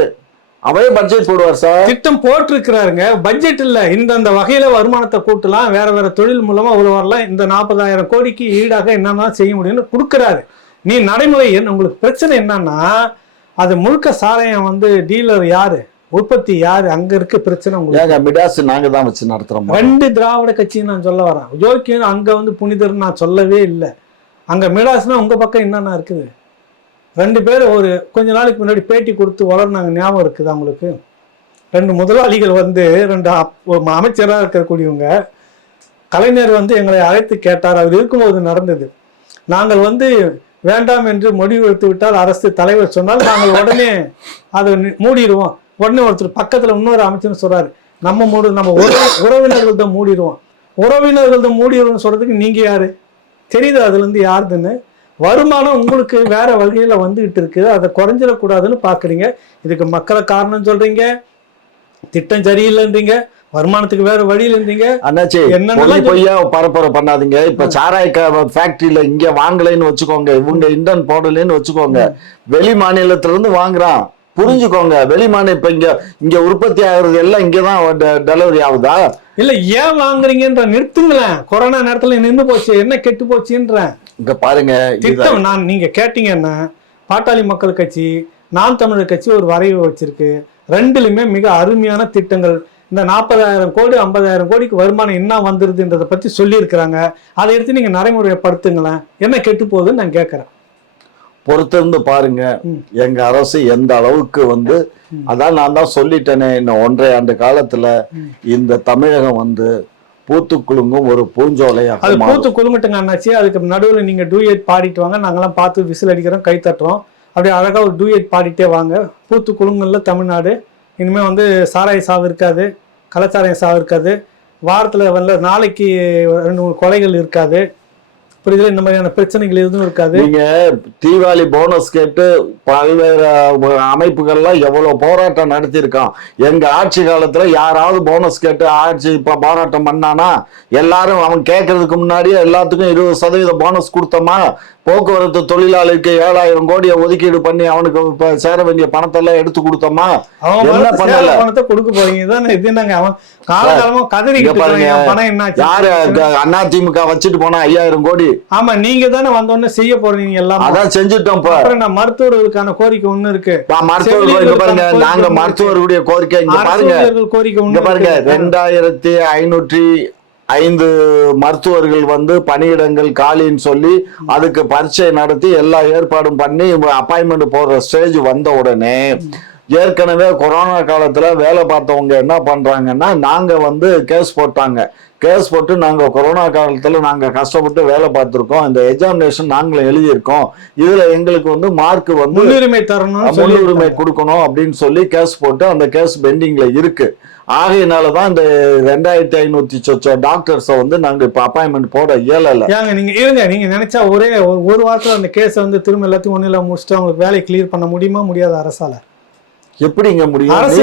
அவரே பட்ஜெட் போடுவார் சார். திட்டம் போட்டிருக்கிறாருங்க, பட்ஜெட் இல்ல. இந்த வகையில வருமானத்தை கூட்டலாம், வேற வேற தொழில் மூலமா வரலாம், இந்த 40,000 கோடிக்கு ஈடாக என்னன்னா செய்ய முடியும்னு கொடுக்குறாரு. நீ நடைமுறை உங்களுக்கு பிரச்சனை என்னன்னா, அது முழுக்க சாராயம் டீலர் யாரு, உற்பத்தி யாரு, அங்க இருக்கு பிரச்சனை. உங்களுக்கு மிடாஸ் நாங்க தான் வச்சு நடத்துறோம். 2 திராவிட கட்சின்னு நான் சொல்ல வரேன். ஜோக்கியம் அங்க புனிதர் நான் சொல்லவே இல்லை. அங்க மிடாஸ்னா உங்க பக்கம் என்னன்னா இருக்குது? 2 பேர் ஒரு கொஞ்ச நாளைக்கு முன்னாடி பேட்டி கொடுத்து வளர்னாங்க, ஞாபகம் இருக்குது அவங்களுக்கு? 2 முதலாளிகள் 2 அமைச்சராக இருக்கக்கூடியவங்க. கலைஞர் எங்களை அழைத்து கேட்டார், அவர் இருக்கும்போது நடந்தது. நாங்கள் வேண்டாம் என்று முடிவு எடுத்து விட்டால், அரசு தலைவர் சொன்னால் நாங்கள் உடனே அதை மூடிடுவோம். உடனே ஒருத்தர் பக்கத்துல இன்னொரு அமைச்சர் சொல்றாரு, நம்ம உறவினர்கள் தான் மூடிடுவோம். உறவினர்கள் தான் மூடிடுவோம் சொல்றதுக்கு நீங்க யாரு? தெரியுது அதுல இருந்து யாருதுன்னு. வருமானம் உங்களுக்கு வேற வகையில வந்துகிட்டு இருக்கு, அதை குறைஞ்சிடக்கூடாதுன்னு பாக்குறீங்க. இதுக்கு மக்களை காரணம் சொல்றீங்க, திட்டம் சரியில்லைன்றீங்க, வருமானத்துக்கு வேற வழியில இருந்தீங்க. பரப்புரை பண்ணாதீங்க. இப்ப சாராய ஃபேக்டரியில இங்க வாங்கலைன்னு வச்சுக்கோங்க, இவங்க இண்டன் போடலன்னு வச்சுக்கோங்க, வெளி மாநிலத்துல இருந்து வாங்குறான், புரிஞ்சுக்கோங்க. வெளி மாநிலம் இப்ப இங்க உற்பத்தி ஆகுறது எல்லாம் இங்கதான் டெலிவரி ஆகுதா? இல்ல, ஏன் வாங்குறீங்கன்ற நிறுத்துங்களேன். கொரோனா நேரத்துல நின்று போச்சு, என்ன கெட்டு போச்சுன்றேன். இங்க பாருங்க, திட்டம் நீங்க கேட்டீங்கன்னா, பாட்டாளி மக்கள் கட்சி, நாம் தமிழர் கட்சி ஒரு வரைவு வச்சிருக்கு. 2லுமே மிக அருமையான திட்டங்கள். இந்த 40,000 கோடி 50,000 கோடிக்கு வருமானம் என்ன வந்துருதுன்றதை பத்தி சொல்லி இருக்கிறாங்க. அதை எடுத்து நீங்க நடைமுறைப்படுத்துங்களேன். என்ன கெட்டு போகுதுன்னு நான் கேட்கறேன். பொறுத்திருந்து பாருங்க எங்க அரசு எந்த அளவுக்கு அதான் நான் தான் சொல்லிட்டேனே, இன்னும் 1.5 ஆண்டு காலத்துல இந்த தமிழகம் பூத்து குலுங்கும் ஒரு பூஞ்சோலையா. அது பூத்து குலுங்கட்டுங்க அண்ணாச்சி. அதுக்கு நடுவில் நீங்க டூயட் பாடிட்டு வாங்க, நாங்கெல்லாம் பார்த்து விசில் அடிக்கிறோம், கை தட்டுறோம். அப்படியே அழகா ஒரு டூயட் பாடிட்டே வாங்க. பூத்து குலுங்கல்ல தமிழ்நாடு. இனிமே சாராய சாவு இருக்காது, கலாச்சாரம் சாவு இருக்காது, வாரத்துல நாளைக்கு 2 கொலைகள் இருக்காது, புரியுது? இந்த மாதிரியான பிரச்சனைகள் எதுவும் இருக்காது. நீங்க தீபாவளி போனஸ் கேட்டு பல்வேறு அமைப்புகள்லாம் எவ்வளவு போராட்டம் நடத்தியிருக்கான். எங்க ஆட்சி காலத்துல யாராவது போனஸ் கேட்டு ஆட்சி இப்ப போராட்டம் பண்ணானா, எல்லாரும் அவன் கேட்கறதுக்கு முன்னாடியே எல்லாத்துக்கும் 20% போனஸ் கொடுத்தோமா, போக்குவரத்து தொழிலாளிக்கு 7,000 கோடியை ஒதுக்கீடு பண்ணி அவனுக்கு இப்ப சேர வேண்டிய பணத்தை எல்லாம் எடுத்து கொடுத்தோமா? என்ன பண்ணல, பணத்தை கொடுக்க போறீங்க. அவன் காலகாலமா கதறிக்கிட்டு யாரு அதிமுக வச்சுட்டு போனா 5,000 கோடி. ஆமா, நீங்க தானே வந்தோடனே செய்ய போறீங்க எல்லாம். அதான் செஞ்சுட்டோம். மருத்துவர்களுக்கான கோரிக்கை ஒண்ணு இருக்கு. மருத்துவர்கள் பாருங்க, நாங்க மருத்துவர்களுடைய கோரிக்கை இங்க பாருங்க, கோரிக்கை ஒண்ணு பாருங்க. 2,505 மருத்துவர்கள் பணியிடங்கள் காலின்னு சொல்லி அதுக்கு பரீட்சை நடத்தி எல்லா ஏற்பாடும் பண்ணி அப்பாயின்மெண்ட் போடுற ஸ்டேஜ் வந்த உடனே ஏற்கனவே கொரோனா காலத்துல வேலை பார்த்தவங்க என்ன பண்றாங்கன்னா, நாங்க வந்து கேஸ் போட்டாங்க. கேஸ் போட்டு நாங்க கொரோனா காலத்துல நாங்க கஷ்டப்பட்டு வேலை பார்த்திருக்கோம், இந்த எக்ஸாமினேஷன் நாங்களும் எழுதியிருக்கோம், இதுல எங்களுக்கு வந்து மார்க் வந்து முன்னுரிமை தரணும், முன்னுரிமை கொடுக்கணும் அப்படின்னு சொல்லி கேஸ் போட்டு அந்த கேஸ் பெண்டிங்ல இருக்கு. ஆகையினாலதான் இந்த 2500 சொச்ச டாக்டர்ஸை வந்து நாங்க இப்ப அப்பாயின்மெண்ட் போட இயலல. ஏங்க நீங்க இருங்க, நீங்க நினைச்சா ஒரே ஒரு வாரத்துல அந்த கேஸை வந்து திரும்ப எல்லாத்தையும் ஒண்ணுல முடிச்சுட்டு அவங்களுக்கு வேலையை கிளியர் பண்ண முடியுமா? முடியாது அரசால. எப்படிங்க முடியும்? அரசு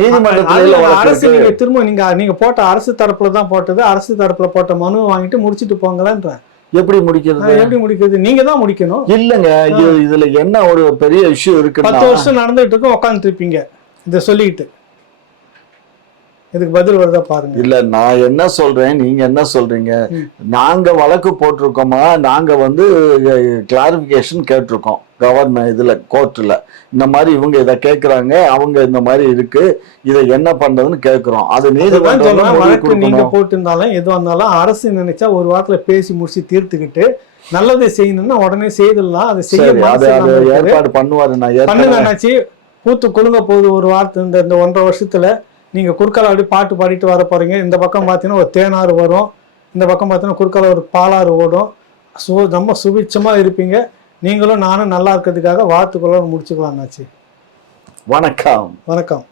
நீதிமன்றத்துல அரசு நீங்க திரும்ப நீங்க போட்ட அரசு தரப்புல தான் போட்டது, அரசு தரப்புல போட்ட மனு வாங்கிட்டு முடிச்சிட்டு போங்களான்ற. எப்படி முடிக்கிறது? எப்படி முடிக்கிறது? நீங்க தான் முடிக்கணும். இல்லங்க, இதுல என்ன ஒரு பெரிய இஷ்யூ இருக்கு. 10 வருஷம் நடந்துட்டு இருக்கும், உட்காந்துட்டு இருப்பீங்க இத சொல்லிட்டு. இதுக்கு பதில் வருதா பாருங்க. இல்ல, நான் என்ன சொல்றேன், நீங்க என்ன சொல்றீங்க? நாங்க வழக்கு போட்டிருக்கோமா, நாங்க வந்து கிளாரிபிகேஷன் கேட்டிருக்கோம் கவர்மெண்ட் இதுல கோர்ட்ல. இந்த மாதிரி இவங்க இதை கேட்கறாங்க, அவங்க இந்த மாதிரி இருக்கு, இதை என்ன பண்றதுன்னு கேட்கிறோம். அது நீதிமன்றம் வழக்கு நீங்க போட்டிருந்தாலும் எதுவாக இருந்தாலும் அரசு நினைச்சா ஒரு வாரத்துல பேசி முடிச்சு தீர்த்துக்கிட்டு நல்லதை செய்யணும்னா உடனே செய்திடலாம். அதை செய்ய ஏற்பாடு பண்ணுவாரு. பண்ணுங்கன்னாச்சு பூத்து குலுங்க போகுது ஒரு வாரத்து இந்த 1.5 வருஷத்துல. நீங்க குறுக்கால அப்படி பாட்டு பாடிட்டு வர போறீங்க. இந்த பக்கம் பார்த்தீங்கன்னா ஒரு தேனாறு வரும், இந்த பக்கம் பார்த்தீங்கன்னா குறுக்கால ஒரு பாலாறு ஓடும். ரொம்ப சுபிட்சமா இருப்பீங்க. நீங்களும் நானும் நல்லா இருக்கிறதுக்காக வாழ்த்துக்களோட முடிச்சுக்கலாம்னாச்சு. வணக்கம். வணக்கம்.